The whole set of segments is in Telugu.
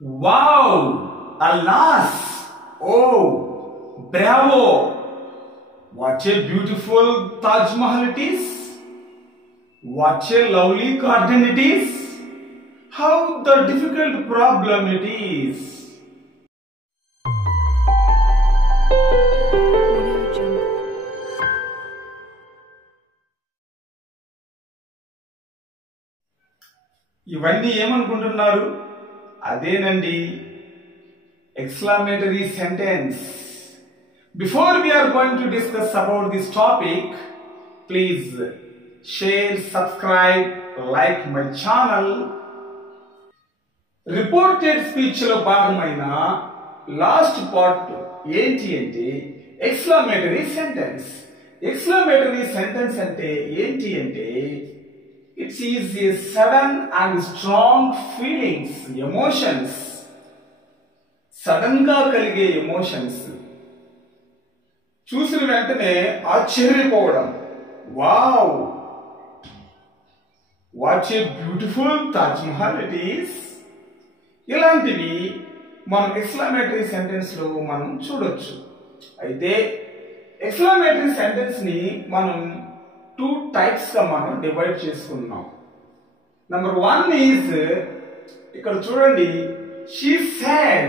Wow! Alas! Oh! Bravo! What a beautiful Taj Mahal it is! What a lovely garden it is! How the difficult problem it is! ఇవన్నీ ఏమనుకుంటున్నారు? అదేనండి exclamatory sentence. Before we are going to discuss about this topic, please share, subscribe, like my channel. Reported speech లో భాగమైన లాస్ట్ పార్ట్ ఏంటి అంటే exclamatory sentence. Exclamatory sentence అంటే ఏంటి అంటే it is a sudden and strong feelings, emotions. Sudden గా కలిగే ఎమోషన్స్ చూసిన వెంటనే ఆశ్చర్యపోవడం, wow what a beautiful Taj Mahal it is, ఇలాంటివి మనం ఎక్స్క్లమేటరీ సెంటెన్స్ లో మనం చూడొచ్చు. అయితే ఎక్స్క్లమేటరీ సెంటెన్స్ ని మనం 2 టైప్స్ గా మనం డివైడ్ చేసుకున్నాం. నంబర్ 1 ఈజ్, ఇక్కడ చూడండి, she said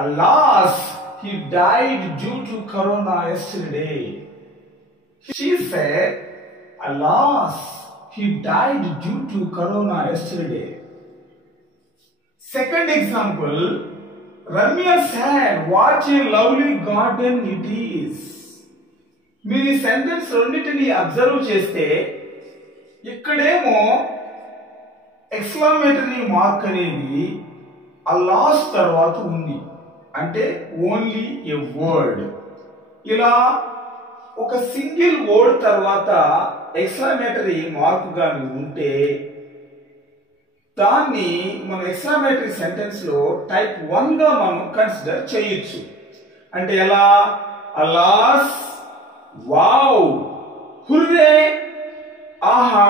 alas he died due to corona yesterday. She said alas he died due to corona yesterday. Second example, Ramya said what a lovely garden it is. మీరు ఈ సెంటెన్స్ రెండింటిని అబ్జర్వ్ చేస్తే ఇక్కడేమో ఎక్స్క్లమేటరీ మార్క్ అనేది అలాస్ తర్వాత ఉంది, అంటే ఓన్లీ ఏ వర్డ్. ఇలా ఒక సింగిల్ వర్డ్ తర్వాత ఎక్స్క్లమేటరీ మార్క్ గాని ఉంటే దాన్ని మనం ఎక్స్క్లమేటరీ సెంటెన్స్ లో టైప్ 1 గా మనం కన్సిడర్ చేయొచ్చు. అంటే ఎలా? అలాస్, వావ్, హుర్రే, ఆహా,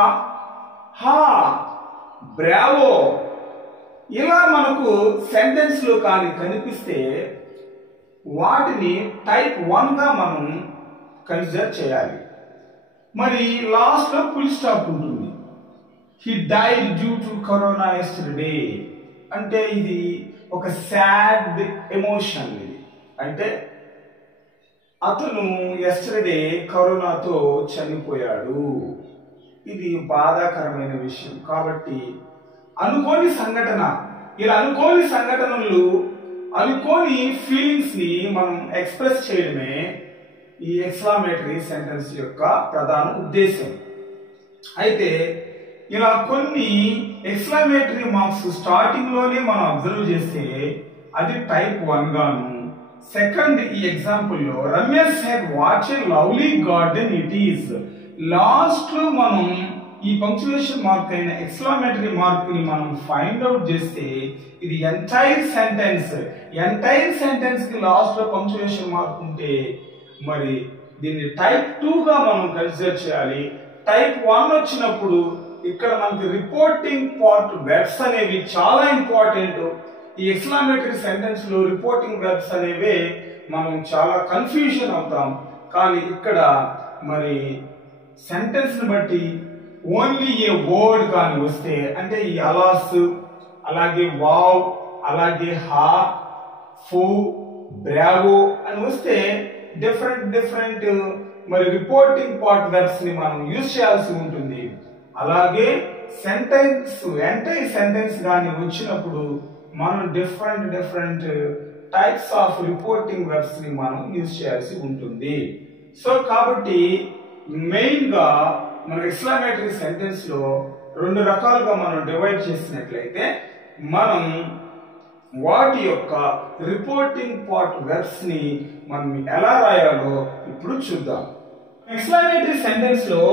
హా, బ్రావో, ఇలా మనకు సెంటెన్స్ లో కానీ కనిపిస్తే వాటిని టైప్ 1 గా మనం కన్సిడర్ చేయాలి. మరి లాస్ట్ లో ఫుల్ స్టాప్ ఉంటుంది. He died due to corona yesterday అంటే ఇది ఒక సాడ్ ఎమోషన్. ఇది అంటే అతను యెస్టర్డే కరోనాతో చనిపోయాడు. ఇది బాధాకరమైన విషయం. కాబట్టి అనుకోని సంఘటన, ఇలా అనుకోని సంఘటనలు, అనుకోని ఫీలింగ్స్ ని మనం ఎక్స్ప్రెస్ చేయడమే ఈ ఎక్స్క్లమేటరీ సెంటెన్స్ యొక్క ప్రధాన ఉద్దేశం. అయితే ఇలా కొన్ని ఎక్స్క్లమేటరీ మార్క్స్ స్టార్టింగ్ లోనే మనం అబ్జర్వ్ చేస్తే అది టైప్ 1 గాను. సెకండ్, ఈ ఎగ్జాంపుల్ లో Ramya said what a lovely garden it is, last లో మనం ఈ పంక్చుయేషన్ మార్క్ అయిన ఎక్స్క్లమేటరీ మార్క్ ని మనం ఫైండ్ అవుట్ చేస్తే ఇది ఎంటైర్ సెంటెన్స్ కి లాస్ట్ లో పంక్చుయేషన్ మార్క్ ఉంటే మరి దీన్ని టైప్ 2 గా మనం కన్సిడర్ చేయాలి. టైప్ 1 వచ్చినప్పుడు ఇక్కడ మనకి రిపోర్టింగ్ పార్ట్ వెర్బ్స్ అనేవి చాలా ఇంపార్టెంట్. ఈ ఎక్స్క్లమేటరీ సెంటెన్స్ లో రిపోర్టింగ్ వెర్బ్స్ అనేవి మనం చాలా కన్ఫ్యూజన్ అవుతాం. కానీ ఇక్కడ మరి సెంటెన్స్ ని బట్టి ఓన్లీ ఏ వర్డ్ కానీ వస్తే, అంటే ఈ అలాస్, అలాగే వావ్, అలాగే హా, ఫూ, బ్రావో అని వస్తే డిఫరెంట్ మరి రిపోర్టింగ్ పార్ట్ వెర్బ్స్ ని మనం యూజ్ చేయాల్సి ఉంటుంది. అలాగే ఎంటైర్ సెంటెన్స్ కానీ వచ్చినప్పుడు మనం different types of reporting verbs ని మనం యూజ్ చేయాల్సి ఉంటుంది. సో కాబట్టి మెయిన్ గా మన ఎక్స్క్లమేటరీ సెంటెన్స్ లో 2 రకాలుగా మనం డివైడ్ చేసినట్లయితే మనం వాటి యొక్క రిపోర్టింగ్ పార్ట్ వెర్బ్స్ ని మనం ఎలా రాయాలో ఇప్పుడు చూద్దాం. ఎక్స్క్లమేటరీ సెంటెన్స్ లో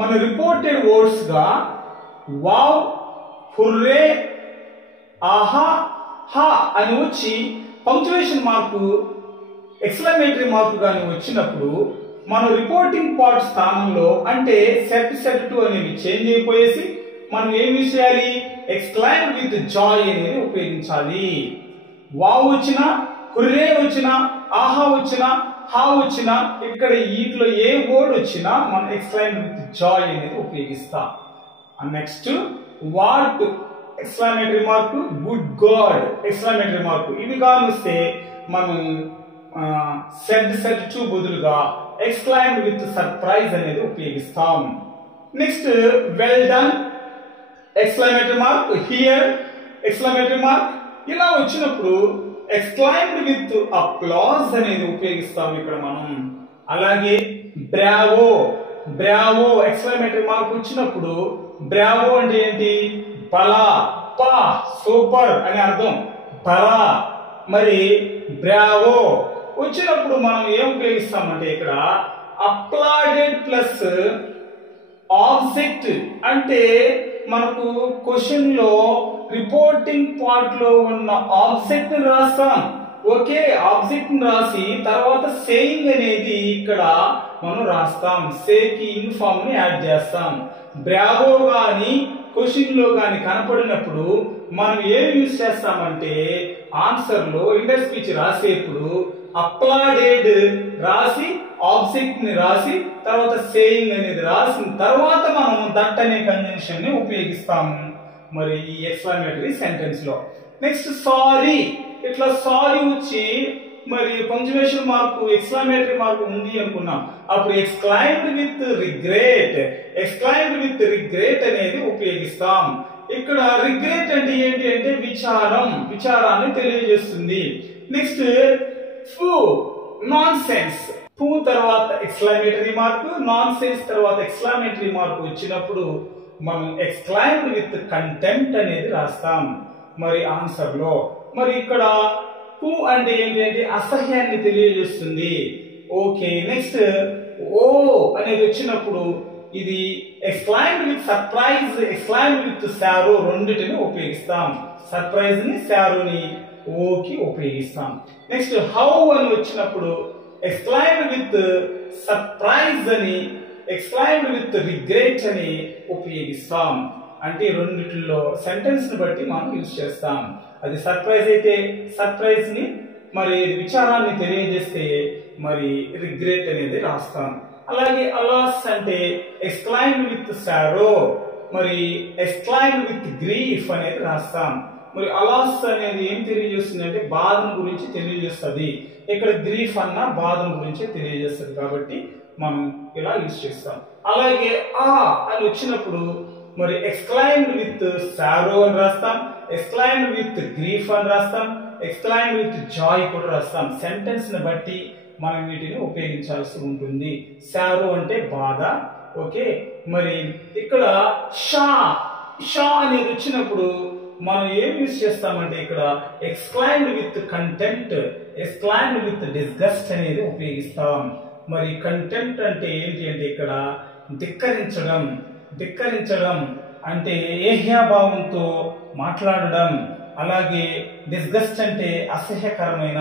మన రిపోర్టెడ్ వర్డ్స్ గా వావ్, హుర్రే, ఆహా, హా అని వచ్చి పంక్చుయేషన్ మార్కు ఎక్స్క్లమేటరీ మార్కు గాని వచ్చినప్పుడు మనం రిపోర్టింగ్ పార్ట్ స్థానంలో అంటే సెట్ 2 అనేవి చేంజ్ అయిపోయేసి మనం ఏం యూజ్ చేయాలి? ఎక్స్క్లైమ్ విత్ జాయ్ అనేది ఉపయోగించాలి. వావ్ వచ్చినా, హుర్రే వచ్చినా, ఆహా వచ్చినా, హా వచ్చినా, ఇక్కడ వీటిలో ఏ వర్డ్ వచ్చినా మనం ఎక్స్క్లైమ్ విత్ జాయ్ అనేది ఉపయోగిస్తాం. Next what exclamatory mark, good God exclamatory mark. ఇవి కానీ వస్తే మనం సెడ్ టు బదులుగా ఎక్స్క్లైమ్ విత్ సర్ప్రైజ్ అనేది ఉపయోగిస్తాం. Next well done exclamatory mark, here exclamatory mark. ఇలా వచ్చినప్పుడు ఎక్స్క్లైమ్డ్ విత్ అప్లాజ్ అనేది ఉపయోగిస్తాం ఇక్కడ మనం. అలాగే బ్రావో, బ్రావో ఎక్స్క్లమేటరీ మార్క్ వచ్చినప్పుడు బ్రావో అంటే ఏంటి? బలా, పా, సూపర్ అని అర్థం, బలా. మరి బ్రావో వచ్చినప్పుడు మనం ఏం ఉపయోగిస్తామంటే ఇక్కడ అప్లాడెడ్ ప్లస్ ఆబ్జెక్ట్. అంటే మనకు క్వశ్చన్ లో రిపోర్టింగ్ పార్ట్ లో ఉన్న ఆబ్జెక్ట్ రాస్తాం. ఓకే, ఆబ్జెక్ట్ రాసి తర్వాత సేయింగ్ అనేది ఇక్కడ మనం రాస్తాం. సేకి ఇన్ఫార్మ్ ని యాడ్ చేస్తాం. బ్రావో గాని క్వశ్చన్ లో గాని కనపడినప్పుడు మనం ఏం యూజ్ చేస్తామంటే ఆన్సర్ లో ఇండెక్స్ స్పీచ్ రాసేప్పుడు అప్లాడెడ్ రాసి ఆబ్జెక్ట్ ని రాసి తర్వాత సేయింగ్ అనేది రాసిన తర్వాత మనం దట్ అనే కంజంక్షన్ ని ఉపయోగిస్తాము మరి ఈ ఎక్స్క్లమేటరీ సెంటెన్స్ లో. నెక్స్ట్ సారీ, ఇట్లా సారీ వచ్చి మరి పంక్చుయేషన్ మార్క్ ఎక్స్క్లమేటరీ మార్క్ ఉంది అనుకున్నాం. అప్పుడు exclaimed with regret, exclaimed with regret అనేది ఉపయోగిస్తాం. ఇక్కడ రిగ్రెట్ అంటే ఏంటి అంటే విచారం, విచారాన్ని తెలియజేస్తుంది. Next pooh, nonsense. Pooh తర్వాత ఎక్స్క్లమేటరీ మార్క్, నాన్ సెన్స్ తర్వాత ఎక్స్క్లమేటరీ మార్క్ వచ్చినప్పుడు మనం ఎక్స్క్లైమ్డ్ విత్ కంటెంప్ట్ అనేది రాస్తాం మరి ఆన్సర్ లో. మరి ఇక్కడ ఫూ అంటే ఏంటి అంటే అసహ్యాన్ని తెలియజేస్తుంది. ఓకే, నెక్స్ట్ ఓ అనేది వచ్చినప్పుడు ఇది exclaimed with surprise, exclaimed with సారో రెండిటిని ఉపయోగిస్తాం. సర్ప్రైజ్ ని సారోని ఓకి ఉపయోగిస్తాం. నెక్స్ట్ హౌ అని వచ్చినప్పుడు ఎక్స్క్లైమ్డ్ విత్ సర్ప్రైజ్ అని, ఎక్స్క్లైమ్డ్ విత్ రిగ్రెట్ అని ఉపయోగిస్తాం. అంటే రెండిట్లో సెంటెన్స్ ని బట్టి మనం యూజ్ చేస్తాం. అది సర్ప్రైజ్ అయితే సర్ప్రైజ్ ని, మరి విచారాన్ని తెలియజేస్తే మరి రిగ్రెట్ అనేది రాస్తాం. అలాగే అలాస్ అంటే ఎక్స్క్లైమ్డ్ విత్ సారో, మరి ఎక్స్క్లైమ్డ్ విత్ గ్రీఫ్ అనేది రాస్తాం. మరి అలాస్ అనేది ఏం తెలియజేస్తుంది అంటే బాధను గురించి తెలియజేస్తుంది. ఇక్కడ గ్రీఫ్ అన్న బాధను గురించి తెలియజేస్తుంది కాబట్టి మనం ఇలా యూజ్ చేస్తాం. అలాగే ఆ అని వచ్చినప్పుడు మరి ఎక్స్క్లైమ్డ్ విత్ సారో అని రాస్తాం, ఎక్స్క్లైమ్డ్ విత్ గ్రీఫ్ అని రాస్తాం, ఎక్స్క్లైమ్డ్ విత్ జాయ్ కూడా రాస్తాం. సెంటెన్స్ ని బట్టి మనం వీటిని ఉపయోగించాల్సి ఉంటుంది. సారో అంటే బాధ. ఓకే, మరి ఇక్కడ షా, షా అనేది వచ్చినప్పుడు మనం ఏం యూజ్ చేస్తామంటే ఇక్కడ exclaimed with contempt, exclaimed with disgust అనేది ఉపయోగిస్తాం. మరి కంటెంప్ట్ అంటే ఏంటి అంటే ఇక్కడ ధిక్కరించడం, ధిక్కరించడం అంటే ఏహ్యాభావంతో మాట్లాడడం. అలాగే డిస్గస్ట్ అంటే అసహ్యకరమైన,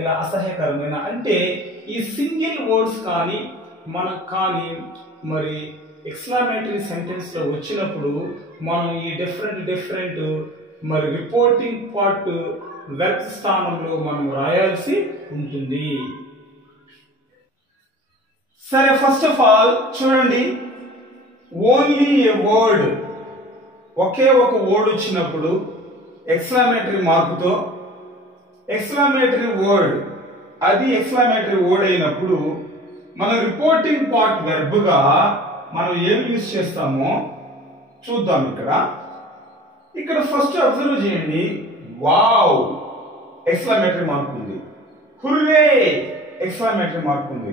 ఇలా అసహ్యకరమైన అంటే ఈ సింగిల్ వర్డ్స్ కానీ మనకు కానీ మరి ఎక్స్క్లమేటరీ సెంటెన్స్ లో వచ్చినప్పుడు మనం ఈ డిఫరెంట్ మరి రిపోర్టింగ్ పార్ట్ వెర్బ్ స్థానంలో మనం రాయాల్సి ఉంటుంది. సరే, ఫస్ట్ ఆఫ్ ఆల్ చూడండి, ఓన్లీ ఏ వర్డ్, ఒకే ఒక వర్డ్ వచ్చినప్పుడు ఎక్స్క్లమేటరీ మార్కుతో ఎక్స్క్లమేటరీ వర్డ్, అది ఎక్స్క్లమేటరీ వర్డ్ అయినప్పుడు మన రిపోర్టింగ్ పార్ట్ వెర్బ్ గా మనం ఏం యూజ్ చేస్తామో చూద్దాం. ఇక్కడ ఫస్ట్ అబ్జర్వ్ చేయండి, వావ్ ఎక్స్క్లమేటరీ మార్క్ ఉంది, హుర్రే ఎక్స్క్లమేటరీ మార్క్ ఉంది,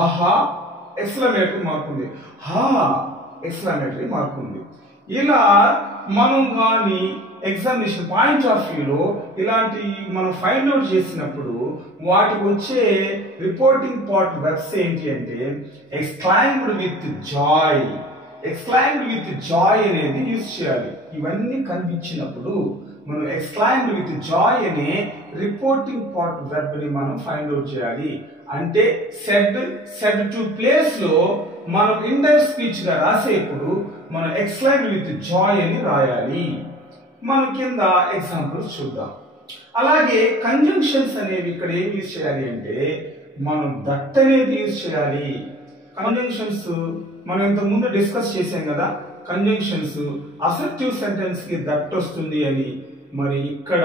ఆహా ఎక్స్క్లమేటరీ మార్క్ ఉంది, హా ఎక్స్క్లమేటరీ మార్క్ ఉంది. ఇలా మనం కానీ ఎగ్జామినేషన్ పాయింట్ ఆఫ్ వ్యూలో ఇలాంటి మనం ఫైండ్ అవుట్ చేసినప్పుడు వాటికి వచ్చే రిపోర్టింగ్ పార్ట్ వెర్బ్స్ ఏంటి అంటే exclaimed with Joy, exclaimed with Joy అనేది యూజ్ చేయాలి. ఇవన్నీ కనిపించినప్పుడు మనం ఎక్స్క్లైమ్డ్ విత్ జాయ్ అనే రిపోర్టింగ్ పార్ట్ వెర్బ్ ని మనం ఫైండ్ అవుట్ చేయాలి. అంటే సెడ్ టు ప్లేస్ లో మనం ఇండైరెక్ట్ స్పీచ్ గా రాసేప్పుడు మనం ఎక్స్క్లైమ్డ్ విత్ జాయ్ అని రాయాలి. మనం కింద ఎగ్జాంపుల్స్ చూద్దాం. అలాగే కంజంక్షన్స్ అనేవి ఇక్కడ ఏం యూజ్ చేయాలి అంటే మనం దట్ అనేది యూజ్ చేయాలి. కంజంక్షన్స్ మనం ఇంతకు ముందు డిస్కస్ చేసాం కదా, కంజంక్షన్స్ అసర్టివ్ సెంటెన్స్ కి దట్ వస్తుంది అని. మరి ఇక్కడ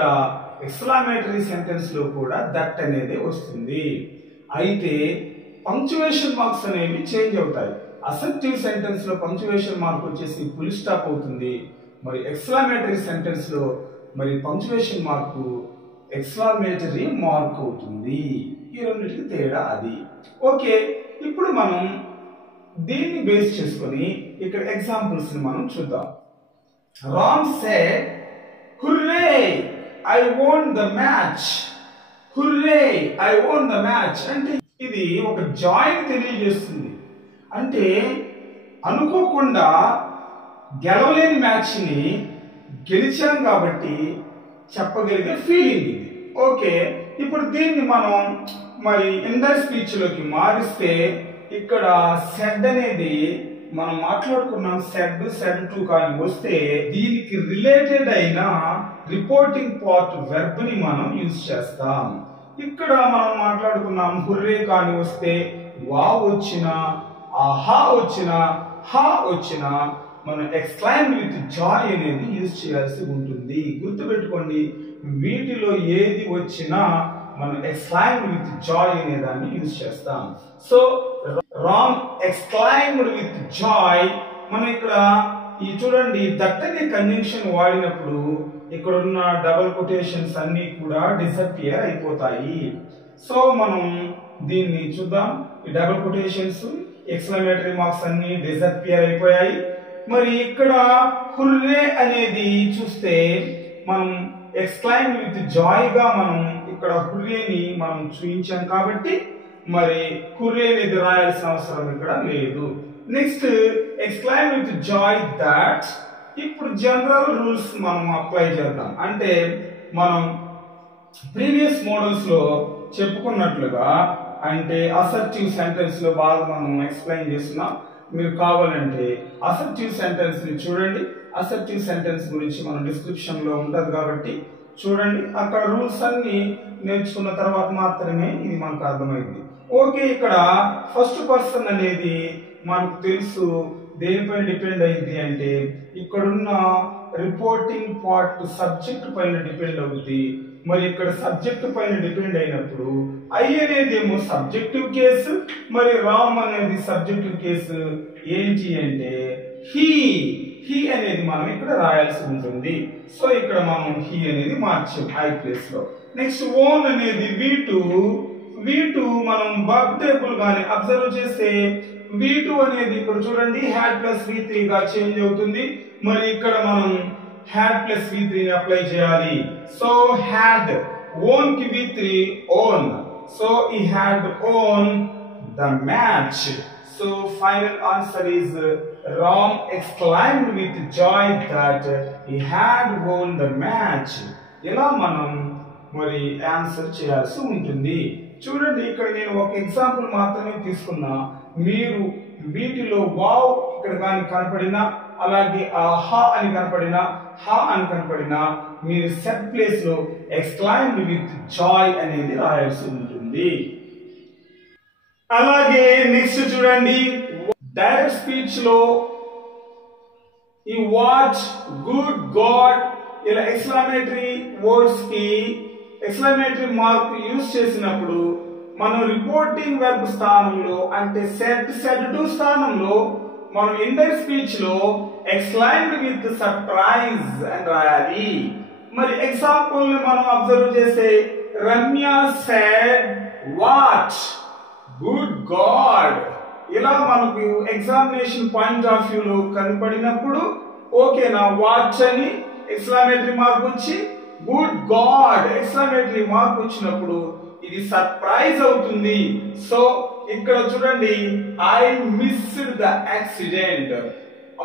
ఎక్స్క్లమేటరీ సెంటెన్స్ లో కూడా దట్ అనేది వస్తుంది. అయితే పంక్చువేషన్ మార్క్స్ అనేవి చేంజ్ అవుతాయి. అసర్టివ్ సెంటెన్స్ లో పంక్చువేషన్ మార్క్ వచ్చేసి ఫుల్ స్టాప్ అవుతుంది. మరి ఎక్స్క్లమేటరీ సెంటెన్స్ లో మరి పంక్చువేషన్ మార్కు ఎక్స్క్లమేటరీ మార్క్ అవుతుంది. ఈ రెండింటికి తేడా అది. ఓకే, ఇప్పుడు మనం దీన్ని బేస్ చేసుకొని ఇక్కడ ఎగ్జాంపుల్స్ ని మనం చూద్దాం. Ram said hurray I వోన్ the match. Hurray I వోన్ the match అంటే ఇది ఒక జాయ్ తెలియజేస్తుంది. అంటే అనుకోకుండా గెలవలేని మ్యాచ్ ని గెలిచాం కాబట్టి చెప్పగలిగే ఫీలింగ్ ఇది. ఓకే, ఇప్పుడు దీన్ని మనం మరి ఇండర్ స్పీచ్ లోకి మారిస్తే ఇక్కడ సెడ్ అనేది మనం మాట్లాడుకున్నాం, సెడ్ టు కానీ వస్తే దీనికి రిలేటెడ్ అయిన రిపోర్టింగ్ పార్ట్ వెర్బ్ ని మనం యూజ్ చేస్తాం. ఇక్కడ మనం మాట్లాడుకున్నాం హుర్రే కానీ వస్తే వా వచ్చినా హా వచ్చినా హా వచ్చినా మనం ఎక్స్క్లైమ్ విత్ జాయ్ అనేది యూజ్ చేయాల్సి ఉంటుంది. గుర్తుపెట్టుకోండి, వీటిలో ఏది వచ్చినా మనం ఎక్స్క్లైమ్ విత్ జాయ్ అనే దాన్ని యూజ్ చేస్తాం. So Ram exclaimed with Joy. మనం ఇక్కడ ఈ చూడండి దట్ అనే కంజంక్షన్ వాడినప్పుడు ఇక్కడ ఉన్న డబుల్ కొటేషన్స్ అన్ని కూడా డిసపియర్ అయిపోతాయి. సో మనం దీన్ని చూద్దాం. ఈ డబుల్ కొటేషన్స్ ఎక్స్క్లమేటరీ మార్క్స్ అన్ని డిసపియర్ అయిపోయాయి. మరి ఇక్కడ హుర్రే అనేది చూస్తే మనం ఎక్స్క్లైమ్ విత్ జాయ్ గా మనం ఇక్కడ హుర్రేని మనం చూపించాం కాబట్టి మరి హుర్రే అనేది రాయాల్సిన అవసరం ఇక్కడ లేదు. Next exclaim with joy that. ఇప్పుడు జనరల్ రూల్స్ మనం అప్లై చేద్దాం. అంటే మనం ప్రీవియస్ మోడల్స్ లో చెప్పుకున్నట్లుగా అంటే అసర్టివ్ సెంటెన్స్ లో బాగా మనం ఎక్స్ప్లెయిన్ చేస్తున్నాం. మీరు కావాలంటే అసర్టివ్ సెంటెన్స్ ని చూడండి. అసర్టివ్ సెంటెన్స్ గురించి మనం డిస్క్రిప్షన్ లో ఉంటది కాబట్టి చూడండి. అక్కడ రూల్స్ అన్ని నేర్చుకున్న తర్వాత మాత్రమే ఇది మనకు అర్థమైంది. ఓకే, ఇక్కడ ఫస్ట్ పర్సన్ అనేది మనకు తెలుసు దేనిపైన డిపెండ్ అయింది అంటే ఇక్కడున్న రిపోర్టింగ్ పార్ట్ సబ్జెక్ట్ పైన డిపెండ్ అవుతుంది. మరి ఇక్కడ సబ్జెక్ట్ పైన డిపెండ్ అయినప్పుడు ఐ అనేది ఏమో సబ్జెక్టివ్ కేసు, మరి రామ్ అనేది సబ్జెక్టివ్ కేసు. ఏంటి అంటే హీ అనేది మనం ఇక్కడ రాయాల్సి ఉంటుంది. సో ఇక్కడ మనం హీ అనేది మార్చాం ఐ ప్లేస్ లో. నెక్స్ట్ ఓన్ అనేది V2 మనం వర్బ్ టేబుల్ గాని అబ్జర్వ్ చేస్తే V2 అనేది ఇక్కడ చూడండి హ్యాడ్ ప్లస్ V3 గా చేంజ్ అవుతుంది. మరి ఇక్కడ మనం హ్యాడ్ ప్లస్ V3 ని అప్లై చేయాలి. సో హ్యాడ్ ఓన్ కి V3 own. So he had won the match. So final answer is Ram exclaimed with joy that he had won the match. ఇలా మనం మరి ఆన్సర్ చేయాల్సి ఉంటుంది. చూడండి, ఇక్కడ నేను ఒక ఎగ్జాంపుల్ మాత్రమే తీసుకున్నా. మీరు వీటిలో వావ్ ఇక్కడ కానీ కనపడినా అలాగే హా అని కనపడినా హా అని కనపడినా మీరు సెట్ ప్లేస్ లో ఎక్స్క్లైమ్డ్ విత్ జాయ్ అనేది రాయాల్సి ఉంటుంది. అలాగే నెక్స్ట్ చూడండి, డైరెక్ట్ స్పీచ్ లో ఈ వాచ్, గుడ్, గాడ్ ఇలా ఎక్స్క్లమేటరీ వర్డ్స్ కి ఎక్స్క్లమేటరీ మార్క్ యూజ్ చేసినప్పుడు మనం రిపోర్టింగ్ వెర్బ్ స్థానంలో అంటే సెడ్ టు స్థానంలో మనం ఇండైరెక్ట్ స్పీచ్ లో ఎక్స్క్లైమ్డ్ విత్ సర్ప్రైజ్ అని రాయాలి. మరి ఎగ్జాంపుల్ ని మనం అబ్జర్వ్ చేస్తే Ramya said watch, good God ఇలా మనకు ఎగ్జామినేషన్ పాయింట్ ఆఫ్ వ్యూ లో కనపడినప్పుడు ఓకేనా వాచ్ అని ఎక్స్క్లమేటరీ మార్క్ వచ్చి గుడ్ గాడ్ ఎక్స్క్లమేటరీ మార్క్ వచ్చినప్పుడు ఇది సర్ప్రైజ్ అవుతుంది. సో ఇక్కడ చూడండి ఐ మిస్డ్ ద యాక్సిడెంట్.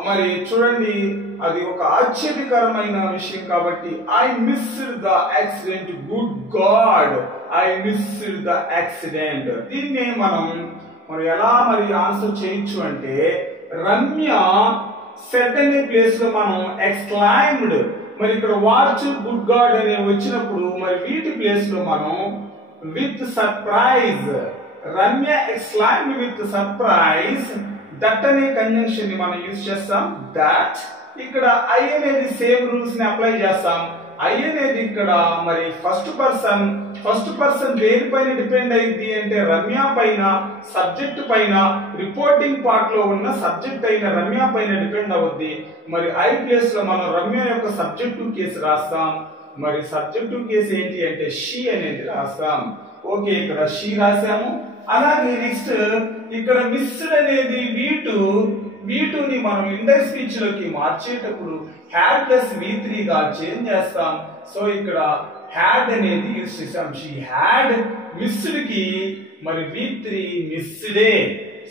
మరి చూడండి అది ఒక ఆశ్చర్యకరమైన విషయం కాబట్టి I missed the accident, good God I missed the accident. దీన్ని మనం మరి ఎలా మరి ఆన్సర్ చేయొచ్చు అంటే రమ్య సెట్ అనే ప్లేస్ లో మనం ఎక్స్క్లైమ్డ్ మరి ఇక్కడ వాచ్ గుడ్ గాడ్ అనే వచ్చినప్పుడు మరి వీటి ప్లేస్ లో మనం with surprise, Ramya exclaimed with surprise, that అనే కంజంక్షన్ ని మనం యూజ్ చేస్తాం. దట్ ఇక్కడ ఐ అనేది సేమ్ రూల్స్ ని అప్లై చేస్తాం. ఐ అనేది ఇక్కడ మరి ఫస్ట్ పర్సన్ దేనిపైన డిపెండ్ అయింది అంటే రమ్య పైన, సబ్జెక్ట్ పైన, రిపోర్టింగ్ పార్ట్ లో ఉన్న సబ్జెక్ట్ అయిన రమ్య పైన డిపెండ్ అవుద్ది. మరి ఐ ప్లేస్ లో మనం రమ్య యొక్క సబ్జెక్టివ్ కేసు రాస్తాం. మరి సబ్జెక్టివ్ కేసు ఏంటి అంటే షీ అనేది రాస్తాం. ఓకే, ఇక్కడ షీ రాసాము. అలాగే నెక్స్ట్ ఇక్కడ మిస్డ్ అనేది V2ని మనం ఇండెక్స్ స్పీచ్ లోకి మార్చేటప్పుడు హ్యాడ్ ప్లస్ V3 గా చేంజ్ చేస్తాం. సో ఇక్కడ హ్యాడ్ అనేది యూజ్ చేసాం. షీ హ్యాడ్ మిస్డ్ కి మరి V3 మిస్డే.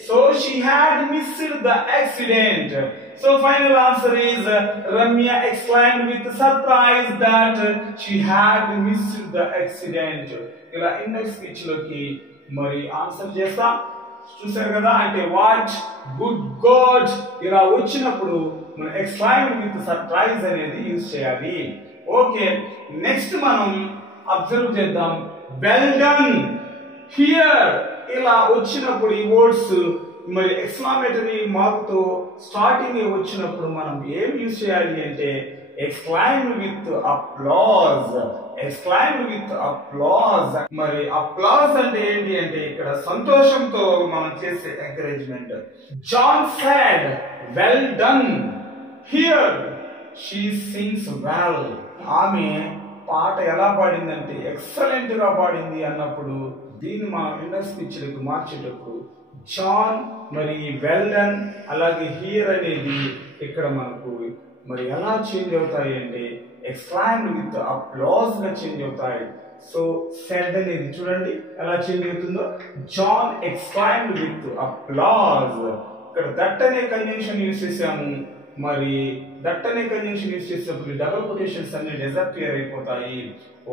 So she had missed the accident. So final answer is Ramya exclaimed with surprise that she had missed the accident. ఇలా ఇండెక్స్ స్పీచ్ లోకి మరి ఆన్సర్ చేస్తాం. చూసారు కదా, అంటే వాచ్ గుడ్ గాడ్ ఇలా వచ్చినప్పుడు మనం ఎక్స్క్లైమ్డ్ విత్ సర్ప్రైజ్ అనేది యూజ్ చేయాలి. ఓకే, నెక్స్ట్ మనం అబ్జర్వ్ చేద్దాం. వెల్ డన్ హియర్ ఇలా వచ్చినప్పుడు ఈ వర్డ్స్ మరి ఎక్స్క్లమేటరీ మార్క్ తో స్టార్టింగ్ వచ్చినప్పుడు మనం ఏం యూజ్ చేయాలి అంటే exclaimed with applause, exclaimed with applause. మరి అప్లాజ్ అంటే ఏంటి అంటే ఇక్కడ సంతోషంతో మనం చేసే encouragement. John said well done here she sings well. ఆమె పాట ఎలా పాడిందంటే ఎక్సలెంట్ గా పాడింది అన్నప్పుడు దీన్ని మనం ఇండెక్స్ స్పీచ్ లకు మార్చేటప్పుడు జాన్ మరి వెల్ డన్ అలాగే హియర్ అనేది ఇక్కడ మనకు మరి ఎలా చేంజ్ అవుతాయి అంటే ఎక్స్క్లైమ్డ్ విత్ అప్లాజ్ గా చేంజ్ అవుతాయి. సో సెడ్ అనేది చూడండి ఎలా చేంజ్ అవుతుందో. John exclaimed with applause. ఇక్కడ దట్ అనే కంజంక్షన్ యూజ్ చేసాము. మరి దట్ అనే కంజంక్షన్ యూజ్ చేసినప్పుడు డబుల్ కొటేషన్స్ అన్ని డిజాపియర్ అయిపోతాయి.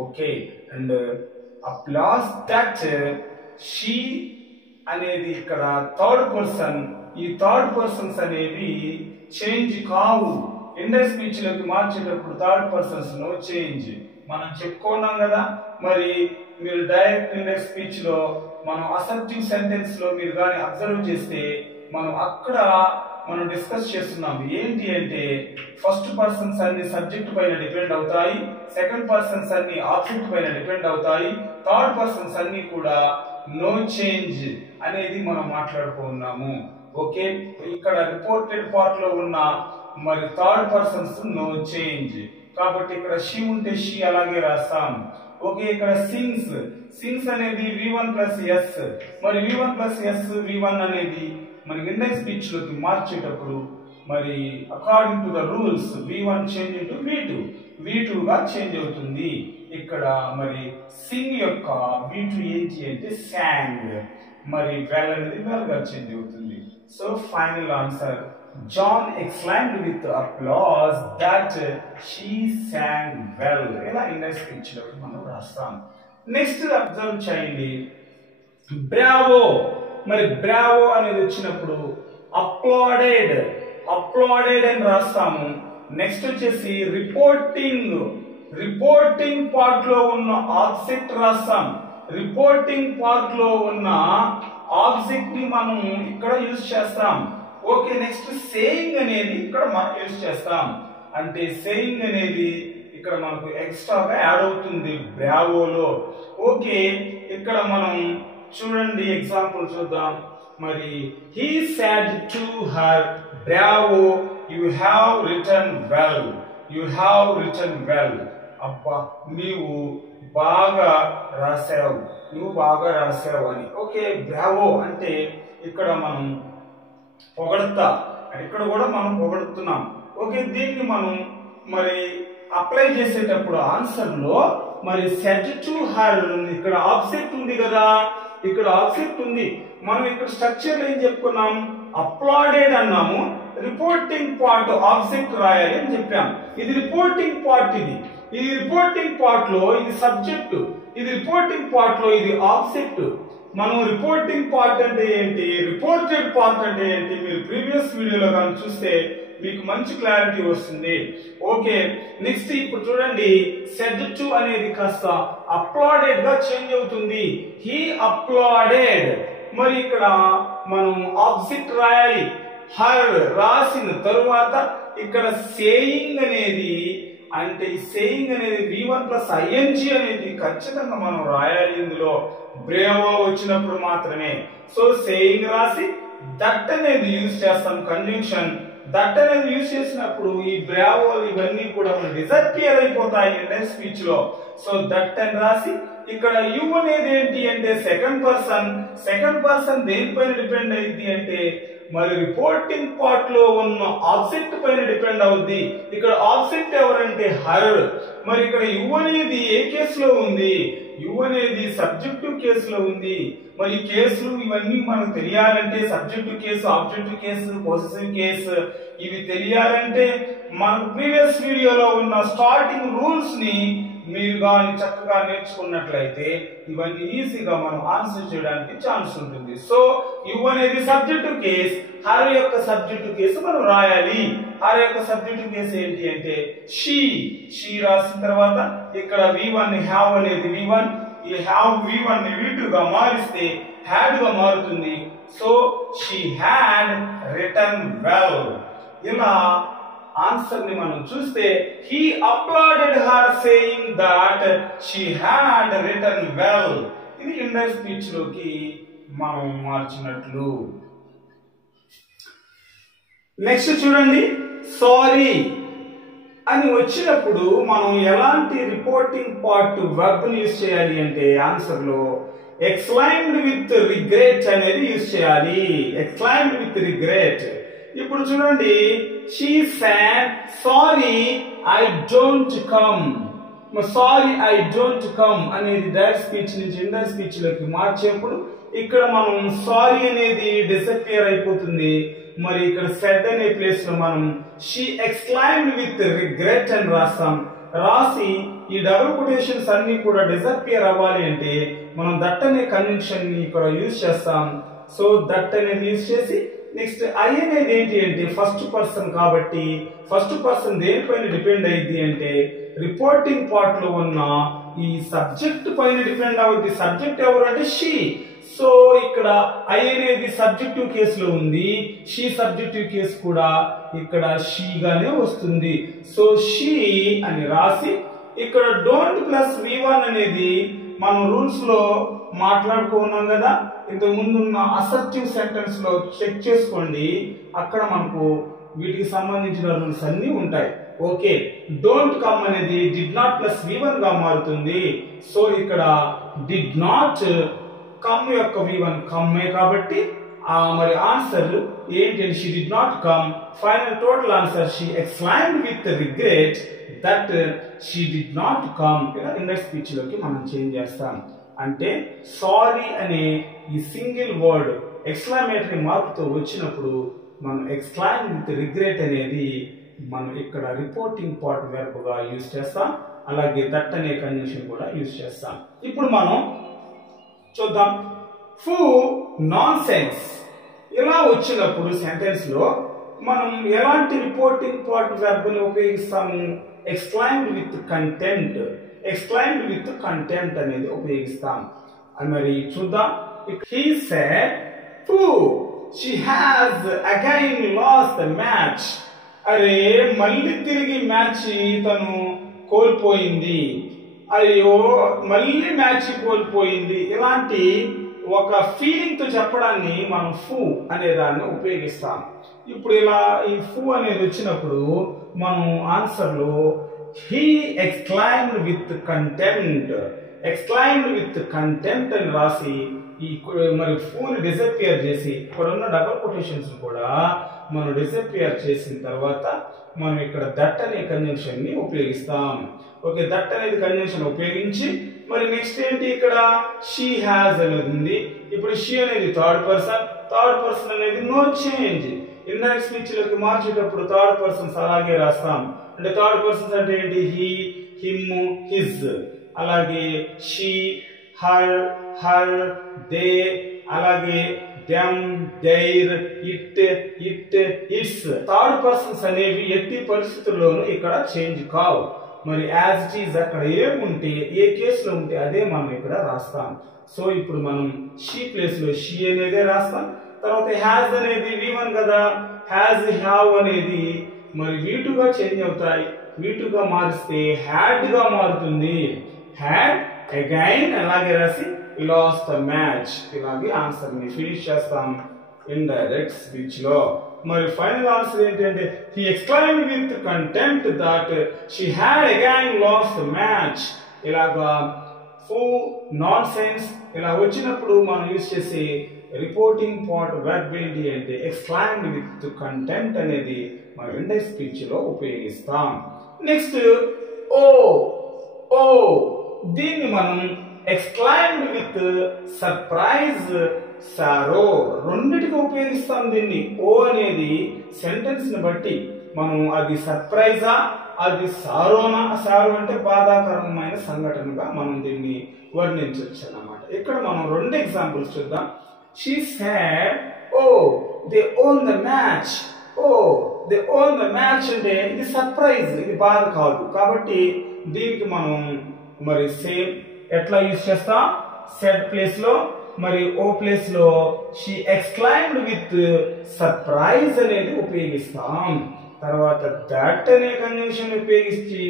Okay, and applause that she అనేది ఇక్కడ థర్డ్ పర్సన్. ఈ థర్డ్ పర్సన్స్ అనేవి చేంజ్ కావు. ఇండెక్స్ స్పీచ్ లోకి మార్చేటప్పుడు థర్డ్ పర్సన్స్ నో చేంజ్ మనం చెప్పుకున్నాం కదా. మరి మీరు డైరెక్ట్ ఇండెక్స్ స్పీచ్ లో మనం అసర్టివ్ సెంటెన్స్ లో మీరు కానీ అబ్జర్వ్ చేస్తే మనం అక్కడ మనం డిస్కస్ చేస్తున్నాం ఏంటి అంటే ఫస్ట్ పర్సన్స్ అన్ని సబ్జెక్ట్ పైన డిపెండ్ అవుతాయి, సెకండ్ పర్సన్స్ అన్ని ఆబ్జెక్ట్ పైన డిపెండ్ అవుతాయి, థర్డ్ పర్సన్స్ అన్ని కూడా నో చేంజ్ అనేది మనం మాట్లాడుకున్నాము. ఓకే, ఇక్కడ రిపోర్టెడ్ పార్ట్ లో ఉన్న మరి థర్డ్ పర్సన్స్ నో చేంజ్ కాబట్టి ఇక్కడ షీ ఉంటే షీ అలాగే రాస్తాం. ఓకే, ఇక్కడ సింగ్స్ అనేది V1 ప్లస్ S. మరి V1 ప్లస్ S V1 అనేది మరి ఇండెక్స్ స్పీచ్ లోకి మార్చేటప్పుడు మరి according to the rules V1 change into V2 గా చేంజ్ అవుతుంది. ఇక్కడ మరి సింగ్ యొక్క V2 ఏంటి అంటే sang. మరి వెల్ అనేది వెల్ గా చేంజ్ అవుతుంది. So final answer John exclaimed with applause that she sang well. ఇలా ఇండెక్స్ స్పీచ్ లో మనం రాస్తాం. నెక్స్ట్ అబ్జర్వ్ చేయండి బ్రావో. మరి బ్రావో అనేది వచ్చినప్పుడు అప్లాడెడ్ అని రాస్తాము. నెక్స్ట్ వచ్చేసి రిపోర్టింగ్ పార్ట్ లో ఉన్న ఆబ్జెక్ట్ రాస్తాం. రిపోర్టింగ్ పార్ట్ లో ఉన్న ఆబ్జెక్ట్ ని మనం ఇక్కడ యూజ్ చేస్తాం. ఓకే, నెక్స్ట్ సేయింగ్ అనేది ఇక్కడ మనం యూజ్ చేస్తాం. అంటే సేయింగ్ అనేది ఇక్కడ మనకు ఎక్స్ట్రాగా యాడ్ అవుతుంది బ్రావోలో. ఓకే, ఇక్కడ మనం చూడండి ఎగ్జాంపుల్ చూద్దాం. మరి he said to her, bravo, you have written well. అబ్బా నీవు బాగా రాసావు అని. ఓకే, బ్రావో అంటే ఇక్కడ మనం పొగడతా, ఇక్కడ కూడా మనం పొగడుతున్నాం. ఓకే, దీన్ని మనం మరి అప్లై చేసేటప్పుడు ఆన్సర్ లో మరి సెడ్ టు హర్ ఇక్కడ ఆబ్జెక్ట్ ఉంది కదా, ఇక్కడ ఆబ్జెక్ట్ ఉంది. మనం ఇక్కడ స్ట్రక్చర్ ఏం చెప్పుకున్నాం, అప్లాడెడ్ అన్నాము, రిపోర్టింగ్ పార్ట్ ఆబ్జెక్ట్ రాయాలి అని చెప్పాం. ఇది రిపోర్టింగ్ పార్ట్, ఇది రిపోర్టింగ్ పార్ట్ లో ఇది సబ్జెక్ట్, ఇది రిపోర్టింగ్ పార్ట్ లో ఇది ఆబ్జెక్ట్. మనం రిపోర్టింగ్ పార్ట్ అంటే ఏంటి, రిపోర్టెడ్ పార్ట్ అంటే ఏంటి, మీరు ప్రీవియస్ వీడియోలో కానీ చూస్తే మీకు మంచి క్లారిటీ వస్తుంది. ఓకే, నెక్స్ట్ ఇప్పుడు చూడండి, సెడ్ టు అనేది కాస్త అప్లాడెడ్ గా చేంజ్ అవుతుంది. He applauded. మరి ఇక్కడ మనం ఆబ్జెక్ట్ రాయాలి. హర్ రాసిన తరువాత ఇక్కడ సేయింగ్ అనేది, అంటే ఈ సేయింగ్ అనేది V1 ప్లస్ ING అనేది ఖచ్చితంగా మనం రాయాలి. ఇందులో బ్రేవో వచ్చినప్పుడు మాత్రమే. సో సేయింగ్ రాసి దట్ అనేది యూజ్ చేస్తాం. కంజంక్షన్ దట్ అనేది యూజ్ చేసినప్పుడు ఈ బ్రేవో ఇవన్నీ కూడా డిసపియర్ అయిపోతాయి ఇండైరెక్ట్ స్పీచ్ లో. సో దట్ అని రాసి ఇక్కడ యు అనేది ఏంటి అంటే సెకండ్ పర్సన్ దేనిపైన డిపెండ్ అయింది అంటే మరి రిపోర్టింగ్ పార్ట్ లో ఉన్న ఆబ్జెక్ట్ పైన డిపెండ్ అవుద్ది. ఇక్కడ ఆబ్జెక్ట్ ఎవరంటే హర్. మరి ఇక్కడ యు అనేది ఏ కేసులో ఉంది? యు అనేది సబ్జెక్టివ్ కేసులో ఉంది. మరి కేసులు ఇవన్నీ మనకు తెలియాలంటే subjective case, objective case, possessive case ఇవి తెలియాలంటే మన ప్రీవియస్ వీడియోలో ఉన్న స్టార్టింగ్ రూల్స్ ని మీరు కానీ చక్కగా నేర్చుకున్నట్లయితే ఇవన్నీ ఈజీగా మనం ఆన్సర్ చేయడానికి ఛాన్స్ ఉంటుంది. సో యు అనేది సబ్జెక్టివ్ కేస్, హర్ యొక్క సబ్జెక్టివ్ కేసు మనం రాయాలి. హర్ యొక్క సబ్జెక్టివ్ కేసు ఏంటి అంటే షీ రాసిన తర్వాత ఇక్కడ V1 హ్యావ్ అనేది V1, ఈ హ్యావ్ V1 ని V2 గా మారిస్తే హ్యాడ్ గా మారుతుంది. So she had written well. ఇలా ఆన్సర్ ని మనం చూస్తే he applauded her saying that she had written well. ఇది ఇండైరెక్ట్ స్పీచ్ లోకి మనం మార్చినట్లు. నెక్స్ట్ చూడండి, సారీ అని వచ్చినప్పుడు మనం ఎలాంటి రిపోర్టింగ్ పార్ట్ వర్బ్ ని యూజ్ చేయాలి అంటే ఆన్సర్ లో ఎక్స్క్లైమ్డ్ విత్ రిగ్రెట్ అనేది యూజ్ చేయాలి. Exclaimed with regret. ఇప్పుడు చూడండి, she said sorry I don't come. Sorry I don't come అనేది డైరెక్ట్ స్పీచ్ నుంచి ఇండైరెక్ట్ స్పీచ్ లోకి మార్చేప్పుడు ఇక్కడ మనం సారీ అనేది డిసపియర్ అయిపోతుంది. మరి ఇక్కడ సెడ్ అనే ప్లేస్ లో మనం షీ ఎక్స్క్లైమ్డ్ విత్ రిగ్రెట్ అని రాస్తాం. రాసి ఈ డబుల్ కొటేషన్స్ అన్ని కూడా డిసపియర్ అవ్వాలి అంటే మనం దట్ అనే కంజంక్షన్ ని ఇక్కడ యూజ్ చేస్తాం. సో దట్ అనేది యూజ్ చేసి నెక్స్ట్ ఐ అనేది ఏంటి అంటే ఫస్ట్ పర్సన్ కాబట్టి ఫస్ట్ పర్సన్ దేనిపైన డిపెండ్ అయ్యింది అంటే రిపోర్టింగ్ పార్ట్ లో ఉన్న ఈ సబ్జెక్ట్ పైన డిపెండ్ అవుతుంది. సబ్జెక్ట్ ఎవరు అంటే షీ. సో ఇక్కడ ఐ అనేది సబ్జెక్టివ్ కేసులో ఉంది, షీ సబ్జెక్టివ్ కేసు కూడా ఇక్కడ షీ గానే వస్తుంది. సో షీ అని రాసి ఇక్కడ డోంట్ ప్లస్ V1 అనేది మనం రూల్స్ లో మాట్లాడుకున్నాం కదా, ఇంతకు ముందు ఉన్న అసర్టివ్ సెంటెన్స్ లో చెక్ చేసుకోండి. అక్కడ మనకు వీటికి సంబంధించిన రూల్స్ అన్ని ఉంటాయి. ఓకే, డోంట్ కమ్ అనేది డిడ్ నాట్ ప్లస్ V1 గా మారుతుంది. సో ఇక్కడ డిడ్ నాట్ కమ్ యొక్క V1 కమ్మే కాబట్టి మరి ఆన్సర్ ఏంటి? She did not come. Final total answer she exclaimed with regret that she did not come. ఇలా ఇండైరెక్ట్ స్పీచ్ లోకి మనం చేంజ్ చేస్తాం. అంటే సారీ అనే ఈ సింగిల్ వర్డ్ ఎక్స్క్లమేటరీ మార్క్తో వచ్చినప్పుడు మనం ఎక్స్క్లైమ్ విత్ రిగ్రెట్ అనేది మనం ఇక్కడ రిపోర్టింగ్ పార్ట్ వెర్బ్ గా యూజ్ చేస్తాం. అలాగే దట్ అనే కంజంక్షన్ కూడా యూజ్ చేస్తాం. ఇప్పుడు మనం చూద్దాం. ఫూ నాన్ సెన్స్ ఇలా వచ్చినప్పుడు సెంటెన్స్ లో మనం ఎలాంటి రిపోర్టింగ్ పార్ట్ వెర్బ్ ని ఉపయోగిస్తాము? Exclaimed with content. Exclaimed with content అనేది ఉపయోగిస్తాం. మరి చూద్దాం. He said, "Pooh, she has again lost the match." అరే మళ్ళీ తిరిగి మ్యాచ్ తను కోల్పోయింది. అయ్యో మళ్ళీ మ్యాచ్ కోల్పోయింది. ఇలాంటి ఒక ఫీలింగ్ తో చెప్పడాన్ని మనం ఫూ అనే దాన్ని ఉపయోగిస్తాం. ఇప్పుడు ఇలా ఈ ఫూ అనేది వచ్చినప్పుడు మనం ఆన్సర్ లో he exclaimed with contempt. Exclaimed with content అని రాసి ఈ మరి ఫూని డిసపియర్ చేసి ఇక్కడ ఉన్న డబుల్ కొటేషన్స్ కూడా మనం డిసపియర్ చేసిన తర్వాత మనం ఇక్కడ దట్ అనే కంజంక్షన్ ని ఉపయోగిస్తాం. ఓకే, దట్ అనేది కంజంక్షన్ ఉపయోగించి మరి నెక్స్ట్ ఏంటి? ఇక్కడ షీ హ్యాస్ అనేది ఉంది. ఇప్పుడు షీ అనేది థర్డ్ పర్సన్ అనేది నో చేంజ్. ఇండైరెక్ట్ స్పీచ్ లోకి మార్చేటప్పుడు థర్డ్ పర్సన్స్ అలాగే రాస్తాం. అంటే థర్డ్ పర్సన్స్ అంటే ఏంటి? He, him, his. అలాగే షీ, హర్, దే, అలాగే them, their, it, its. Third persons అనేవి ఎట్టి పరిస్థితుల్లోనూ ఇక్కడ చేంజ్ కావు. మరి యాజ్ ఇట్ ఈజ్ అక్కడ ఏముంటే ఏ కేసులో ఉంటే అదే మనం ఇక్కడ రాస్తాం. సో ఇప్పుడు మనం షీ ప్లేస్ లో షీ అనేదే రాస్తాం. తర్వాత హ్యాజ్ అనేది V1 కదా, హ్యాజ్ హ్యావ్ అనేది మరి V2 గా చేంజ్ అవుతాయి. V2 గా మారిస్తే హ్యాడ్ గా మారుతుంది. హ్యాడ్ అగైన్ అలాగే రాసి లాస్ట్ ద మ్యాచ్. ఇలాగే ఆన్సర్ ని ఫినిష్ చేస్తాం ఇండైరెక్ట్ స్పీచ్ లో. మరి ఫైనల్ ఆన్సర్ ఏంటంటే he exclaimed with contempt that she had again lost the match. ఇలాగా ఫుల్ నాన్ సెన్స్ ఇలా వచ్చినప్పుడు మనం యూజ్ చేసే రిపోర్టింగ్ పార్ట్ వర్బ్ ఏంటి అంటే exclaimed with contempt అనేది మనం ఇండైరెక్ట్ స్పీచ్ లో ఉపయోగిస్తాం. నెక్స్ట్ ఓ దీన్ని మనం exclaimed with surprise, sorrow రెండిటికి ఉపయోగిస్తాం దీన్ని. ఓ అనేది సెంటెన్స్ ని బట్టి మనం అది సర్ప్రైజా అది సారోనా, సారో అంటే బాధాకరమైన సంఘటనగా మనం దీన్ని వర్ణించవచ్చు అన్నమాట. ఇక్కడ మనం రెండు ఎగ్జాంపుల్స్ చూద్దాం. She said, oh, they won the match. Oh, they won the match అంటే ఇది సర్ప్రైజ్, ఇది బాధ కాదు. కాబట్టి దీనికి మనం మరి సేమ్ ఎట్లా యూజ్ చేస్తాం, సెడ్ ప్లేస్ లో మరి ఓ ప్లేస్ లో షీ ఎక్స్క్లైమ్డ్ విత్ సర్ప్రైజ్ అనేది ఉపయోగిస్తాం. తర్వాత దట్ అనే కంజంక్షన్ ఉపయోగించి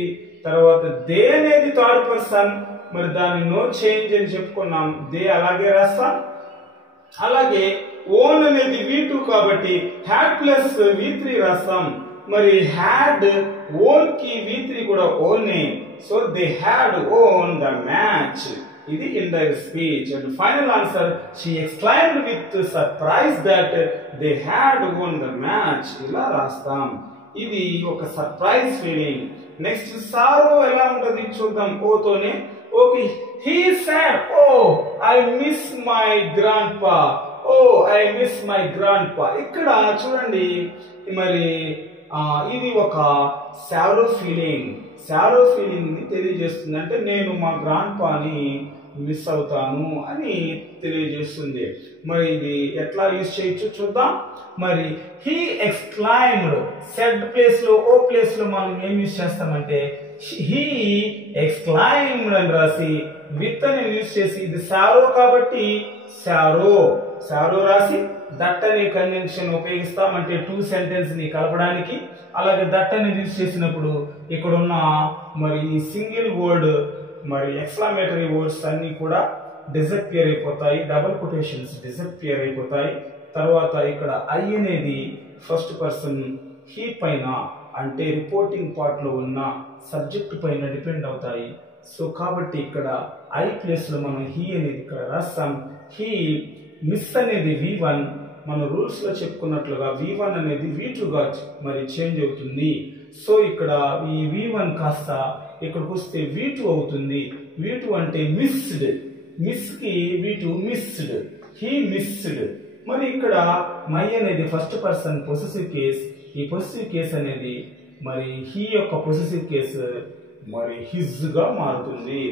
తర్వాత దే అనేది థర్డ్ పర్సన్ మరి దాన్ని నో చేంజ్ అని చెప్పుకున్నాం, దే అలాగే రాస్తాం. అలాగే ఓన్ అనేది V2 కాబట్టి హ్యాడ్ ప్లస్ V3 రాస్తాం. మరి హ్యాడ్ ఓన్ కి V3 కూడా ఓనే, so they had won the match. ఇది indirect speech. And final answer she exclaimed with surprise that they had won the match. ఇలా రాస్తాం. ఇది ఒక సర్ప్రైజ్ ఫీలింగ్. నెక్స్ట్ సారో ఎలా ఉంటది చూద్దాం ఓతోనే. Okay, he said, oh, I miss my grandpa. Oh, I miss my grandpa. ఇక్కడ చూడండి మరి ఇది ఒక సారో ఫీలింగ్. సారో ఫీలింగ్ ని తెలియజేస్తుంది. అంటే నేను మా గ్రాండ్ పాని మిస్ అవుతాను అని తెలియజేస్తుంది. మరి ఇది ఎట్లా యూజ్ చేయొచ్చు చూద్దాం. మరి he exclaimed, సెడ్ ప్లేస్ లో ఓ ప్లేస్ లో మనం ఏం యూజ్ చేస్తామంటే he exclaimed అని రాసి విత్ అని యూజ్ చేసి ఇది సారో కాబట్టి సారో రాసి దట్ అనే కంజంక్షన్ ఉపయోగిస్తాం. అంటే టూ సెంటెన్స్ ని కలపడానికి. అలాగే దట్ అని యూజ్ చేసినప్పుడు ఇక్కడ ఉన్న మరి సింగిల్ వర్డ్ మరి ఎక్స్క్లమేటరీ వర్డ్స్ అన్ని కూడా డిసపియర్ అయిపోతాయి, డబుల్ కొటేషన్స్ డిసపియర్ అయిపోతాయి. తర్వాత ఇక్కడ ఐ అనేది ఫస్ట్ పర్సన్ హీ పైన అంటే రిపోర్టింగ్ పార్ట్ లో ఉన్న సబ్జెక్ట్ పైన డిపెండ్ అవుతాయి. సో కాబట్టి ఇక్కడ ఐ ప్లేస్ లో మనం హీ అనేది ఇక్కడ రాస్తాం. హీ మిస్ అనేది V1, మన రూల్స్ లో చెప్పుకున్నట్లుగా V1 అనేది V2 గా మరి చేంజ్ అవుతుంది. సో ఇక్కడ ఈ V1 కాస్త ఇక్కడికి వస్తే V2 అవుతుంది. V2 అంటే మిస్డ్, మిస్ కి V2 మిస్డ్, హీ మిస్డ్. మరి ఇక్కడ మై అనేది ఫస్ట్ పర్సన్ పొసెసివ్ కేస్. ఈ పొసెసివ్ కేస్ అనేది మరి హీ యొక్క పొసెసివ్ కేసు మరి హిజ్ గా మారుతుంది.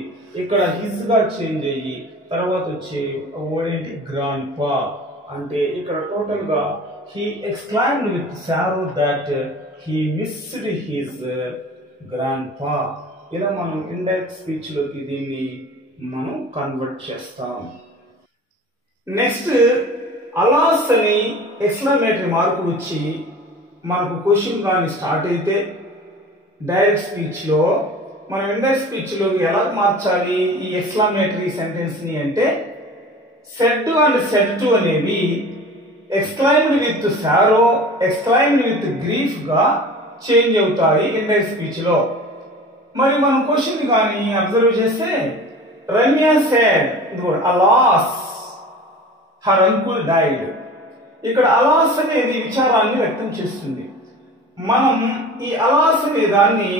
ఇక్కడ హిజ్ గా చేంజ్ అయ్యి తర్వాత వచ్చే వర్డ్ ఏంటి గ్రాండ్ పా. అంటే ఇక్కడ టోటల్ గా he exclaimed with sorrow that he missed his grand పా. ఇలా మనం ఇండైరెక్ట్ స్పీచ్ లోకి దీన్ని మనం కన్వర్ట్ చేస్తాం. నెక్స్ట్ అలాస్ అని ఎక్స్క్లమేటరీ మార్కు వచ్చి మనకు క్వశ్చన్ కానీ స్టార్ట్ అయితే డైరెక్ట్ స్పీచ్ లో మనం ఇండైరెక్ట్ స్పీచ్ లో ఎలా మార్చాలి ఈ ఎక్స్క్లమేటరీ సెంటెన్స్ ని అంటే సెడ్ అండ్ సెడ్ టు అనేవి exclaimed with sorrow, exclaimed with grief గా చేంజ్ అవుతాయి ఇండైరెక్ట్ స్పీచ్ లో. మరి మనం క్వశ్చన్ కానీ అబ్జర్వ్ చేస్తే Ramya said అలాస్ her uncle died. ఇక్కడ అలాస్ అనేది విచారాన్ని వ్యక్తం చేస్తుంది. మనం ఈ అలాస్ అనే దాన్ని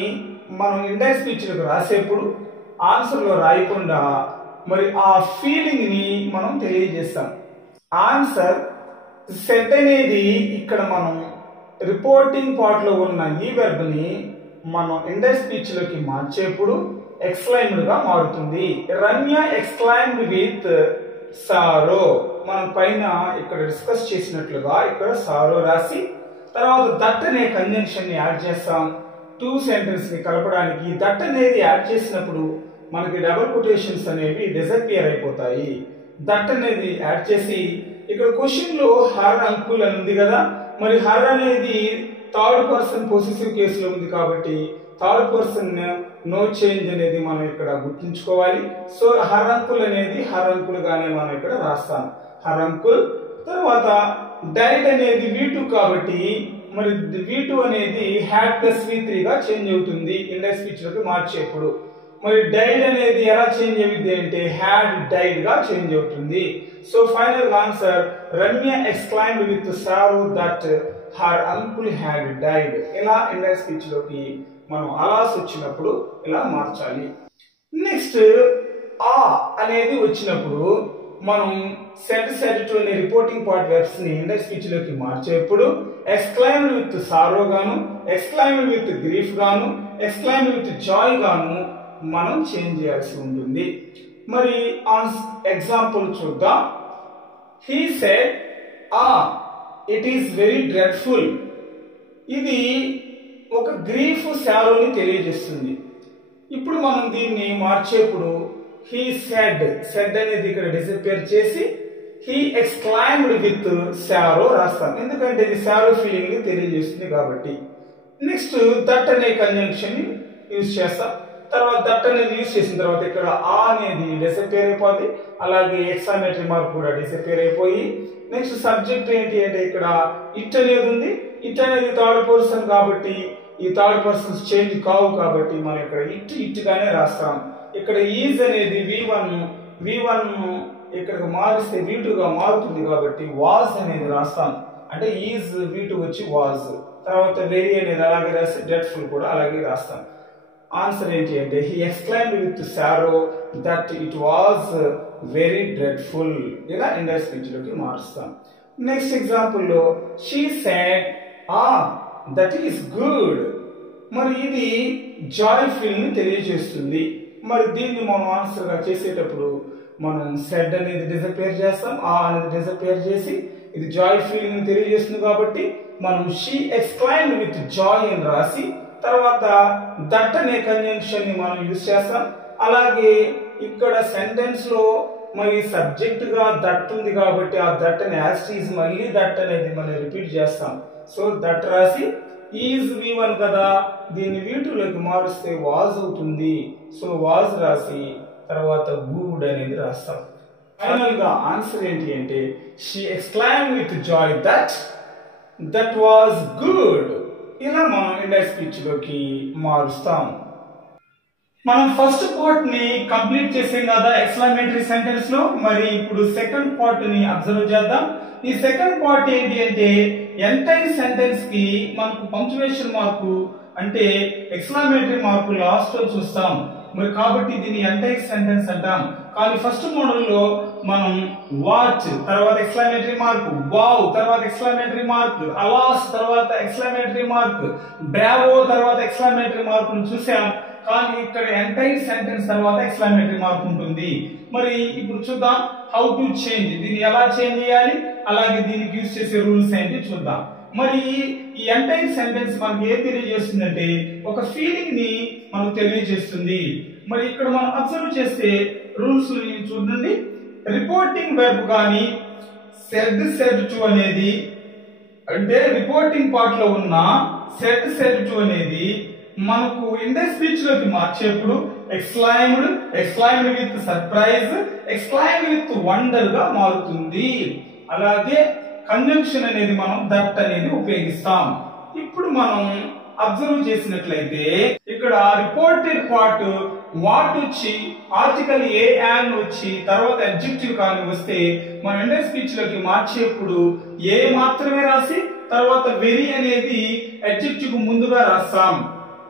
మనం ఇండైరెక్ట్ స్పీచ్ లో రాసేప్పుడు ఆన్సర్ లో రాయకుండా మరి ఆ ఫీలింగ్ ని మనం తెలియజేస్తాం. ఆన్సర్ సెడ్ అనేది ఇక్కడ మనం రిపోర్టింగ్ పార్ట్ లో ఉన్న ఈ వెర్బ్ ని మనం ఇండైరెక్ట్ స్పీచ్ లోకి మార్చేప్పుడు ఎక్స్క్లైమ్డ్ గా మారుతుంది. రమ్య ఎక్స్క్లైమ్డ్ విత్ సారో. మనం పైన ఇక్కడ డిస్కస్ చేసినట్లుగా ఇక్కడ సారో రాసి తర్వాత దట్ అనే కంజంక్షన్ ని యాడ్ చేస్తాం. టూ సెంటెన్స్ ని కలపడానికి దట్ అనేది యాడ్ చేసినప్పుడు మనకి డబుల్ కొటేషన్స్ అనేవి డిసపియర్ అయిపోతాయి. దట్ అనేది యాడ్ చేసి ఇక్కడ క్వశ్చన్ లో హర్ అంకుల్ అని ఉంది కదా, మరి హర్ అనేది థర్డ్ పర్సన్ పొసెసివ్ కేసులో ఉంది కాబట్టి థర్డ్ పర్సన్ నో చేంజ్ అనేది మనం ఇక్కడ గుర్తుంచుకోవాలి. సో హర్ అంకుల్ అనేది హర్ అంకుల్ గానే మనం ఇక్కడ రాస్తాం, హర్ అంకుల్. తర్వాత డైడ్ అనేది V2 కాబట్టి మరి V2 అనేది హ్యాడ్ ప్లస్ V3 గా చేంజ్ అవుతుంది ఇండెక్స్ స్పీచ్ లోకి మార్చేప్పుడు. మరి డైడ్ అనేది ఎలా చేంజ్ అవుతుంది అంటే హ్యాడ్ డైడ్ గా చేంజ్ అవుతుంది. So final answer Ramya exclaimed with sorrow that her uncle had died. ఇలా ఇండెక్స్ స్పీచ్ లోకి మనం అలాస్ వచ్చినప్పుడు ఇలా మార్చాలి. నెక్స్ట్ ఆ అనేది వచ్చినప్పుడు మనం సెడ్ సెడ్ టు అనే రిపోర్టింగ్ పార్ట్ వెర్బ్స్ ని ఇండెక్స్ స్పీచ్ లోకి మార్చేప్పుడు ఎక్స్క్లైమ్డ్ విత్ సారో గాను, ఎక్స్క్లైమ్డ్ విత్ గ్రీఫ్ గాను, ఎక్స్క్లైమ్డ్ విత్ జాయ్ గాను మనం చేంజ్ చేయాల్సి ఉంటుంది. మరి ఎగ్జాంపుల్ చూద్దాం. He said it is very dreadful. ఇది ఒక గ్రీఫ్ సారోని తెలియజేస్తుంది. ఇప్పుడు మనం దీన్ని మార్చేప్పుడు హీ సెడ్, సెడ్ అనేది ఇక్కడ డిసపియర్ చేసి హీ ఎక్స్క్లైమ్డ్ విత్ సారో రాస్తాం, ఎందుకంటే ఇది సారో ఫీలింగ్ ని తెలియజేస్తుంది కాబట్టి. నెక్స్ట్ దట్ అనే కంజంక్షన్ ని యూజ్ చేస్తాం. తర్వాత దట్ అనేది యూజ్ చేసిన తర్వాత ఇక్కడ ఆ అనేది డిసపియర్ అయిపోద్ది, అలాగే ఎక్స్క్లమేటరీ మార్క్ కూడా డిసపియర్ అయిపోయి నెక్స్ట్ సబ్జెక్ట్ ఏంటి అంటే ఇక్కడ ఇట్ అనేది ఉంది. ఇట్ అనేది థర్డ్ పర్సన్ కాబట్టి ఈ థర్డ్ పర్సన్స్ చేంజ్ కావు కాబట్టి మనం ఇక్కడ ఇట్ గానే రాస్తాం. ఇక్కడ ఈజ్ అనేది V1 ఇక్కడికి మారిస్తే V2 గా మారుతుంది కాబట్టి వాజ్ అనేది రాస్తాం. అంటే ఈజ్ V2 వచ్చి వాజ్, తర్వాత వెరీ అనేది అలాగే రాస్తే డ్రెడ్ఫుల్ కూడా అలాగే రాస్తాం. ఆన్సర్ ఏంటి అంటే he exclaimed with sorrow that it was very dreadful. ఇలా ఇండెక్స్ స్పీచ్ లోకి మారుస్తాం. నెక్స్ట్ ఎగ్జాంపుల్ లో she said that is good. మరి ఇది జాయ్ ఫీల్ ని తెలియజేస్తుంది. మరి దీన్ని మనం ఆన్సర్ గా చేసేటప్పుడు మనం సెడ్ అనేది డిసపియర్ చేస్తాం, అనేది డిసపియర్ చేసి ఇది జాయ్ ఫీలింగ్ ని తెలియజేస్తుంది కాబట్టి మనం షీ ఎక్స్క్లైమ్డ్ విత్ జాయ్ అని రాసి తర్వాత దట్ అనే కంజంక్షన్ ని మనం యూజ్ చేస్తాం. అలాగే ఇక్కడ సెంటెన్స్ లో మరి సబ్జెక్ట్ గా దట్ ఉంది కాబట్టి ఆ దట్ అని యాజ్ ఈజ్ మళ్ళీ దట్ అనేది మనం రిపీట్ చేస్తాం. సో దట్ రాసి ఈజ్ V1 కదా, దీన్ని V2 లోకి మారుస్తే వాజ్ అవుతుంది. సో వాజ్ రాసి తర్వాత గుడ్ అనేది రాస్తాం. ఫైనల్ గా ఆన్సర్ ఏంటి అంటే she exclaimed with joy that was good. ఇలా మనం ఇండెక్స్ స్పీచ్ లోకి మారుస్తాం. మనం ఫస్ట్ పార్ట్ ని కంప్లీట్ చేసాం కదా ఎక్స్క్లమేటరీ సెంటెన్స్ లో. మరి ఇప్పుడు సెకండ్ పార్ట్ ని అబ్జర్వ్ చేద్దాం. ఈ సెకండ్ పార్ట్ ఏంటి అంటే ఎంటైర్ సెంటెన్స్ కి మనకు పంక్చువేషన్ మార్కు అంటే ఎక్స్క్లమేటరీ మార్కు లాస్ట్ లో చూస్తాం. మరి కాబట్టి దీన్ని ఎంటైర్ సెంటెన్స్ అంటాం. కానీ ఫస్ట్ మోడల్ లో మనం వాచ్ తర్వాత ఎక్స్క్లమేటరీ మార్క్, వావ్ తర్వాత ఎక్స్క్లమేటరీ మార్క్, అలాస్ తర్వాత ఎక్స్క్లమేటరీ మార్క్, బ్రావో తర్వాత ఎక్స్క్లమేటరీ మార్క్ చూసాం. కానీ ఇక్కడ ఎంటైర్ సెంటెన్స్ తర్వాత ఎక్స్క్లమేటరీ మార్క్ ఉంటుంది. మరి ఇప్పుడు చూద్దాం హౌ టు చేంజ్, దీన్ని ఎలా చేంజ్ చేయాలి, అలాగే దీనికి యూజ్ చేసే రూల్స్ ఏంటి చూద్దాం. మరి ఈ ఎంటైర్ సెంటెన్స్ మనకి ఏం తెలియజేస్తుందంటే ఒక ఫీలింగ్ ని మనకు తెలియజేస్తుంది. మరి ఇక్కడ మనం అబ్జర్వ్ చేస్తే రూల్స్ చూడండి. రిపోర్టింగ్ వెర్బ్ కానీ సెడ్ టు అనేది అంటే రిపోర్టింగ్ పార్ట్ లో ఉన్న సెడ్ టు అనేది మనకు ఇండెక్స్ స్పీచ్ లోకి మార్చేప్పుడు exclaimed with surprise, exclaimed with wonder గా మారుతుంది. అలాగే కంజంక్షన్ అనేది మనం దట్ అనేది ఉపయోగిస్తాం. ఇప్పుడు మనం అబ్జర్వ్ చేసినట్లయితే ఇక్కడ రిపోర్టెడ్ పార్ట్ వాట్ వచ్చి ఆర్టికల్ ఏ యాన్ వచ్చి తర్వాత అడ్జెక్టివ్ కానీ వస్తే మనం ఇండెక్స్ స్పీచ్ లోకి మార్చేప్పుడు ఏ మాత్రమే రాసి తర్వాత వెరీ అనేది అడ్జెక్టివ్ కు ముందుగా రాస్తాం.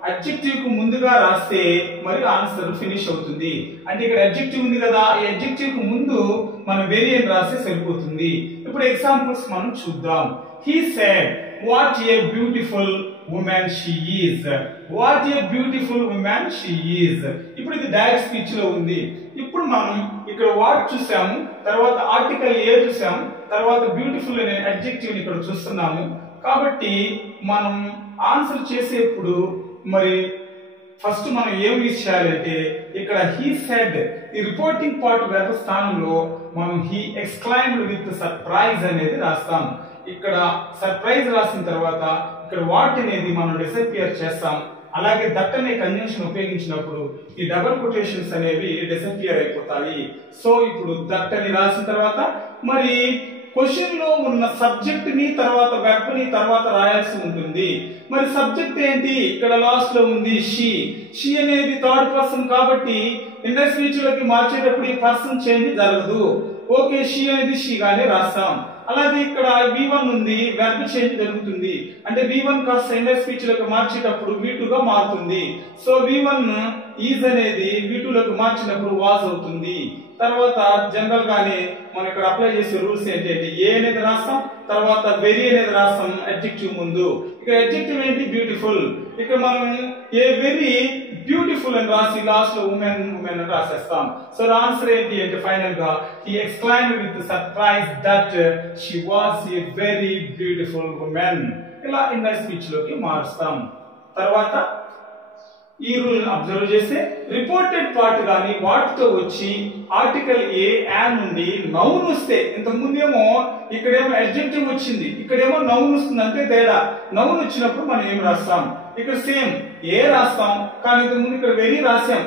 అడ్జెక్టివ్ కు ముందుగా రాస్తే మరి ఆన్సర్ ఫినిష్ అవుతుంది. అంటే ఇక్కడ అడ్జెక్టివ్ ఉంది కదా, ఈ అడ్జెక్టివ్ కు ముందు మనం వెరీ అని రాస్తే సరిపోతుంది. ఇప్పుడు ఎగ్జాంపుల్స్ మనం చూద్దాం. He said what a beautiful women she is. What a beautiful women she is. ఇప్పుడు ఇది డైరెక్ట్ స్పీచ్ లో ఉంది. ఇప్పుడు మనం ఇక్కడ వాట్ చూసాము, తర్వాత ఆర్టికల్ ఏ చూసాము, తర్వాత బ్యూటిఫుల్ అనే అడ్జెక్టివ్ ఇక్కడ చూస్తున్నాము. కాబట్టి మనం ఆన్సర్ చేసేప్పుడు మరి ఫస్ట్ మనం ఏం యూజ్ చేయాలంటే ఇక్కడ హీ సెడ్ ఈ రిపోర్టింగ్ పార్ట్ వెర్బ్ స్థానంలో మనం హీ ఎక్స్క్లైమ్డ్ విత్ సర్ప్రైజ్ అనేది రాస్తాం. ఇక్కడ సర్ప్రైజ్ రాసిన తర్వాత ఇక్కడ వాట్ అనేది మనం డిసపియర్ చేస్తాం. అలాగే దట్ అనే కంజంక్షన్ ఉపయోగించినప్పుడు ఈ డబుల్ కొటేషన్స్ అనేవి డిసపియర్ అయిపోతాయి. సో ఇప్పుడు దట్ అని రాసిన తర్వాత మరి క్వశ్చన్ లో ఉన్న సబ్జెక్ట్ ని తర్వాత వెర్బ్ ని తర్వాత రాయాల్సి ఉంటుంది. మరి సబ్జెక్ట్ ఏంటి? ఇక్కడ లాస్ట్ లో ఉంది షీ. షీ అనేది థర్డ్ పర్సన్ కాబట్టి ఇండెక్స్ స్పీచ్ లోకి మార్చేటప్పుడు ఈ పర్సన్ చేంజ్ జరగదు. ఓకే, షీ అనేది షీ గానే రాస్తాం. అలాగే ఇక్కడ V1 ఉంది, వెర్బ్ చేంజ్ జరుగుతుంది. అంటే V1 కాస్త ఇండెక్స్ స్పీచ్ లోకి మార్చేటప్పుడు V2 గా మారుతుంది. సో V1 ఈజ్ అనేది V2 లోకి మార్చినప్పుడు వాజ్ అవుతుంది. తర్వాత జనరల్ గానే మనం ఇక్కడ అప్లై చేసే రూల్స్ ఏంటంటే ఏ అనేది రాస్తాం, తర్వాత వెరీ అనేది రాస్తాం అడ్జెక్టివ్ ముందు. ఇక్కడ అడ్జెక్టివ్ ఏంటి? బ్యూటిఫుల్. ఇక్కడ మనం ఏ వెరీ బ్యూటిఫుల్ అని రాసి లాస్ట్ లో ఉమెన్ ఉమెన్ అని రాసేస్తాం. సో ఆన్సర్ ఏంటి అంటే ఫైనల్ గా he exclaimed with surprise that she was a very beautiful women. ఇలా ఇండెక్స్ స్పీచ్ లోకి మారుస్తాం. తర్వాత ఈ రూల్ అబ్జర్వ్ చేస్తే రిపోర్టెడ్ పార్ట్ గాని వాటితో వచ్చి ఆర్టికల్ ఏ యాన్ నుండి నౌన్ వస్తే, ఇంతకు ముందేమో ఇక్కడేమో అడ్జెక్టివ్ వచ్చింది, ఇక్కడేమో నౌన్ వస్తుంది. అంతే తేడా. నౌన్ వచ్చినప్పుడు మనం ఏం రాస్తాం? ఇక్కడ సేమ్ ఏ రాస్తాం, కానీ ఇంతకు ముందు ఇక్కడ వెరీ రాసాం.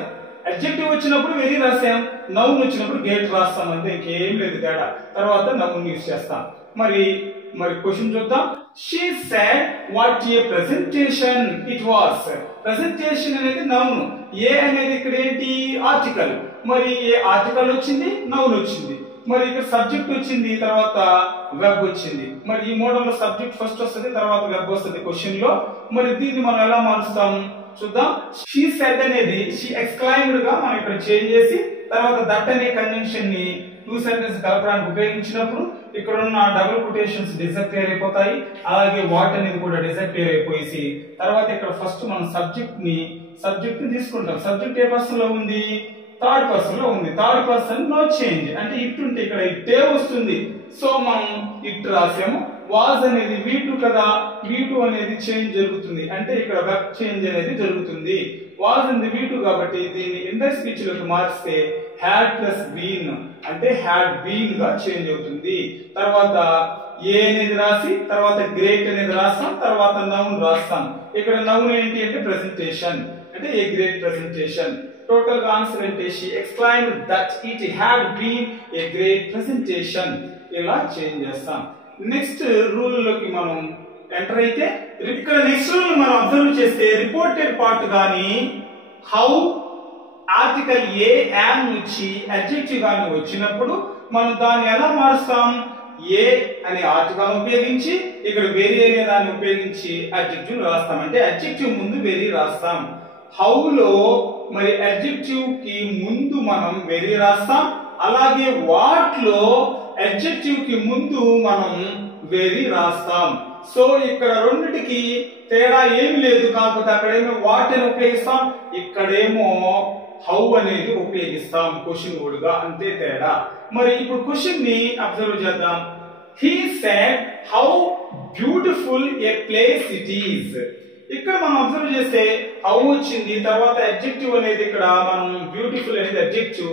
అడ్జెక్టివ్ వచ్చినప్పుడు వెరీ రాసాం, నౌన్ వచ్చినప్పుడు గేట్ రాస్తాం. అంతే, ఇంకేం లేదు తేడా. తర్వాత నౌన్ యూజ్ చేస్తాం. మరి క్వశ్చన్ చూద్దాం. She said what a presentation it was. Presentation అనేది నౌన్, ఏ అనేది ఇక్కడ ఏంటి? ఆర్టికల్. మరి ఏ ఆర్టికల్ వచ్చింది, నౌన్ వచ్చింది. మరి ఇక్కడ సబ్జెక్ట్ వచ్చింది, తర్వాత వెర్బ్ వచ్చింది. మరి ఈ మోడల్ లో సబ్జెక్ట్ ఫస్ట్ వస్తుంది, తర్వాత వెర్బ్ వస్తుంది క్వశ్చన్ లో. మరి దీన్ని మనం ఎలా మారుస్తాం చూద్దాం. She said అనేది she exclaimed గా మనం ఇక్కడ చేంజ్ చేసి తర్వాత దట్ అనే కంజంక్షన్ ని టూ సెంటెన్స్ కలపడానికి ఉపయోగించినప్పుడు ఇక్కడ ఉన్న డబుల్ కొటేషన్స్ డిసపియర్ అయిపోతాయి. అలాగే వాట్ అనేది కూడా డిసపియర్ అయిపోయి తర్వాత ఇక్కడ ఫస్ట్ మనం సబ్జెక్ట్ ని తీసుకుంటాం. సబ్జెక్ట్ ఏ పర్సన్ లో ఉంది? థర్డ్ పర్సన్ లో ఉంది. థర్డ్ పర్సన్ నో చేంజ్ అంటే ఇట్ ఉంటే ఇక్కడ ఇట్టే వస్తుంది. సో మనం ఇట్ రాసాము. వాజ్ అనేది V2 కదా, V2 అనేది చేంజ్ జరుగుతుంది. అంటే ఇక్కడ వెర్బ్ చేంజ్ అనేది జరుగుతుంది. వాజ్ అనేది V2 కాబట్టి దీన్ని ఇండెక్స్ స్పీచ్ లోకి మార్చితే హ్యాడ్ ప్లస్ బీన్ అంటే హ్యాడ్ బీన్ గా చేంజ్ అవుతుంది. తర్వాత ఏ అనేది రాసి తర్వాత గ్రేట్ అనేది రాస్తాం, తర్వాత నౌన్ రాస్తాం. ఇక్కడ నౌన్ ఏంటి అంటే ప్రెజెంటేషన్, అంటే a great presentation. Total answer అంటే she exclaimed that it had been a great presentation. ఇలా చేంజ్ చేస్తాం. నెక్స్ట్ రూల్ లోకి మనం ఎంటర్ అయితే ఇక్కడ నెక్స్ట్ రూల్ మనం అబ్జర్వ్ చేస్తే రిపోర్టెడ్ పార్ట్ గాని హౌ ఆర్టికల్ ఏ యాన్ నుంచి అడ్జెక్టివ్ గాని వచ్చినప్పుడు మనం దాన్ని ఎలా మారుస్తాం? ఏ అనే ఆర్టికల్ ఉపయోగించి ఇక్కడ వెరీ అనే దాన్ని ఉపయోగించి అడ్జెక్టివ్ రాస్తాం. అంటే అడ్జెక్టివ్ ముందు వెరీ రాస్తాం. హౌ లో మరి అడ్జెక్టివ్ కి ముందు మనం వెరీ రాస్తాం. అలాగే వాట్ లో అడ్జెక్టివ్ కి ముందు మనం వెరీ రాస్తాం. సో ఇక్కడ రెండిటికి తేడా ఏమి లేదు. కాకపోతే అక్కడేమో వాట్ అని ఉపయోగిస్తాం, ఇక్కడేమో హౌ అనేది ఉపయోగిస్తాం క్వశ్చన్ వర్డ్ గా. అంతే తేడా. మరి ఇప్పుడు క్వశ్చన్ ని అబ్జర్వ్ చేద్దాం. He said how beautiful A place it is. ఇక్కడ మనం అబ్జర్వ్ చేస్తే హౌ వచ్చింది, తర్వాత అడ్జెక్టివ్ అనేది ఇక్కడ మనం బ్యూటిఫుల్ అనేది అడ్జెక్టివ్,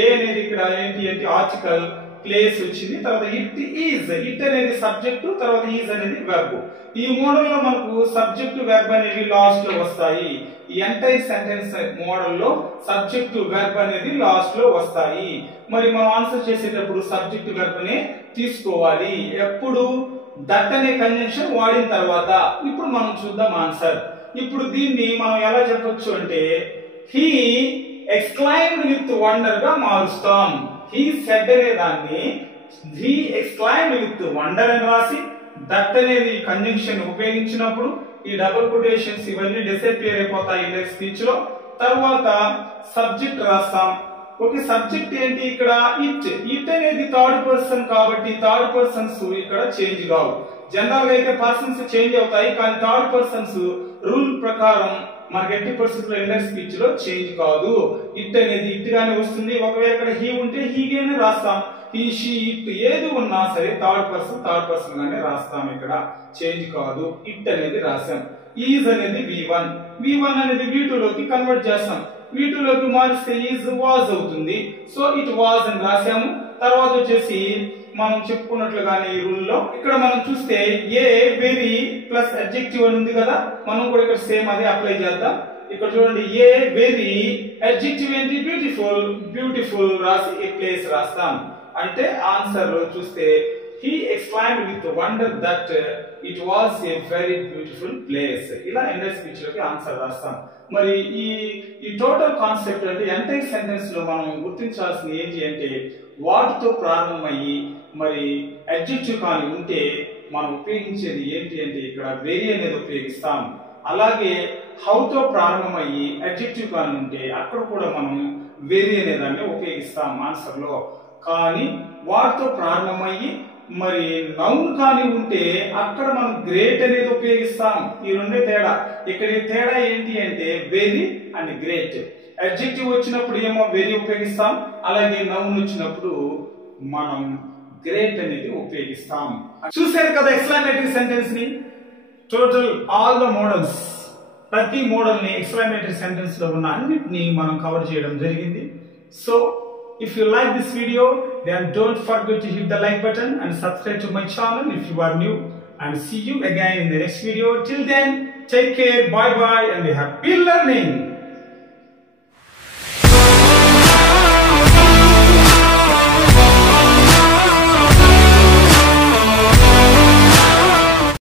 ఏ అనేది ఇక్కడ ఏంటి అంటే ఆర్టికల్, ప్లేస్ వచ్చింది, తర్వాత ఇట్ ఈజ్, ఇట్ అనేది సబ్జెక్ట్, తర్వాత ఈజ్ అనేది వెర్బ్. ఈ మోడల్ లో మనకు సబ్జెక్ట్ వెర్బ్ అనేవి లాస్ట్ లో వస్తాయి. ఈ ఎంటైర్ సెంటెన్స్ మోడల్ లో సబ్జెక్ట్ వెర్బ్ అనేది లాస్ట్ లో వస్తాయి. మరి మనం ఆన్సర్ చేసేటప్పుడు సబ్జెక్ట్ వెర్బ్ ని తీసుకోవాలి ఎప్పుడు? దట్ అనే కంజంక్షన్ వాడిన తర్వాత. ఇప్పుడు మనం చూద్దాం ఆన్సర్. ఇప్పుడు దీన్ని మనం ఎలా చెప్పొచ్చు అంటే హీ ఎక్స్క్లైమ్డ్ విత్ వండర్ గా మారుస్తాం. హీ సెడ్ అనే దాన్ని హీ ఎక్స్క్లైమ్డ్ విత్ వండర్ అని రాసి దట్ అనేది కంజంక్షన్ ఉపయోగించినప్పుడు ఈ డబుల్ కొటేషన్స్ ఇవన్నీ డిసపియర్ అయిపోతాయి ఇండెక్స్ స్పీచ్ లో. తర్వాత సబ్జెక్ట్ రాస్తాం. ఓకే, సబ్జెక్ట్ ఏంటి ఇక్కడ? ఇట్ అనేది థర్డ్ పర్సన్ కాబట్టి థర్డ్ పర్సన్స్ ఇక్కడ చేంజ్ కావు. జనరల్ గా అయితే పర్సన్స్ చేంజ్ అవుతాయి, కానీ థర్డ్ పర్సన్స్ రూల్ ప్రకారం మనకి ఎట్టి పరిస్థితుల్లో ఇండెక్స్ స్పీచ్ లో చేంజ్ కాదు. ఇట్ అనేది ఇట్ గానే వస్తుంది. ఒకవేళ ఇక్కడ హీ ఉంటే హీగానే రాస్తాం. హీ షీ ఇట్ ఏది ఉన్నా సరే థర్డ్ పర్సన్ గానే రాస్తాం. ఇక్కడ చేంజ్ కాదు. ఇట్ అనేది రాసాం. ఈజ్ అనేది V1 అనేది V2 లోకి కన్వర్ట్ చేస్తాం. V2 లోకి మారిస్తే ఈజ్ వాజ్ అవుతుంది. సో ఇట్ వాజ్ అని రాసాము. తర్వాత వచ్చేసి మనం చెప్పుకున్నట్లుగానే ఈ రూల్ లో ఇక్కడ మనం చూస్తే ఏ వెరీ ప్లస్ అడ్జెక్టివ్ అని ఉంది కదా, మనం కూడా ఇక్కడ సేమ్ అదే అప్లై చేద్దాం. ఇక్కడ చూడండి ఏ వెరీ అడ్జెక్టివ్ ఏంటి బ్యూటిఫుల్ రాసి ఏ ప్లేస్ రాస్తాం. అంటే ఆన్సర్ చూస్తే he exclaimed with wonder that it was a very beautiful place. ఇలా ఇండెక్స్ స్పీచ్ లోకి ఆన్సర్ రాస్తాం. మరి ఈ టోటల్ కాన్సెప్ట్ అంటే ఎంటైర్ సెంటెన్స్ లో మనం గుర్తించాల్సింది ఏంటి అంటే వాటితో ప్రారంభమయ్యి మరి అడ్జెక్టివ్ కానీ ఉంటే మనం ఉపయోగించేది ఏంటి అంటే ఇక్కడ వెరీ అనేది ఉపయోగిస్తాం. అలాగే హౌతో ప్రారంభమయ్యి అడ్జెక్టివ్ కానీ ఉంటే అక్కడ కూడా మనం వెరీ అనే దాన్ని ఉపయోగిస్తాం ఆన్సర్ లో. కానీ వాటితో ప్రారంభమయ్యి మరి నౌన్ కానీ ఉంటే అక్కడ మనం గ్రేట్ అనేది ఉపయోగిస్తాం. ఈ రెండే తేడా. ఇక్కడ ఈ తేడా ఏంటి అంటే వెరీ అండ్ గ్రేట్. అడ్జెక్టివ్ వచ్చినప్పుడు ఏమో వెరీ ఉపయోగిస్తాం, అలాగే నౌన్ వచ్చినప్పుడు మనం గ్రేట్ అనేది ఉపయోగిస్తాం. చూసారు కదా ఎక్స్క్లమేటరీ సెంటెన్స్ ని. టోటల్ ఆల్ ద మోడల్స్, ప్రతి మోడల్ ని ఎక్స్క్లమేటరీ సెంటెన్స్ లో ఉన్న అన్నిటిని మనం కవర్ చేయడం జరిగింది. So if you like this video, then don't forget to hit the like button and subscribe to my channel if you are new, and see you again in the next video. Till then, take care, bye bye, and happy learning.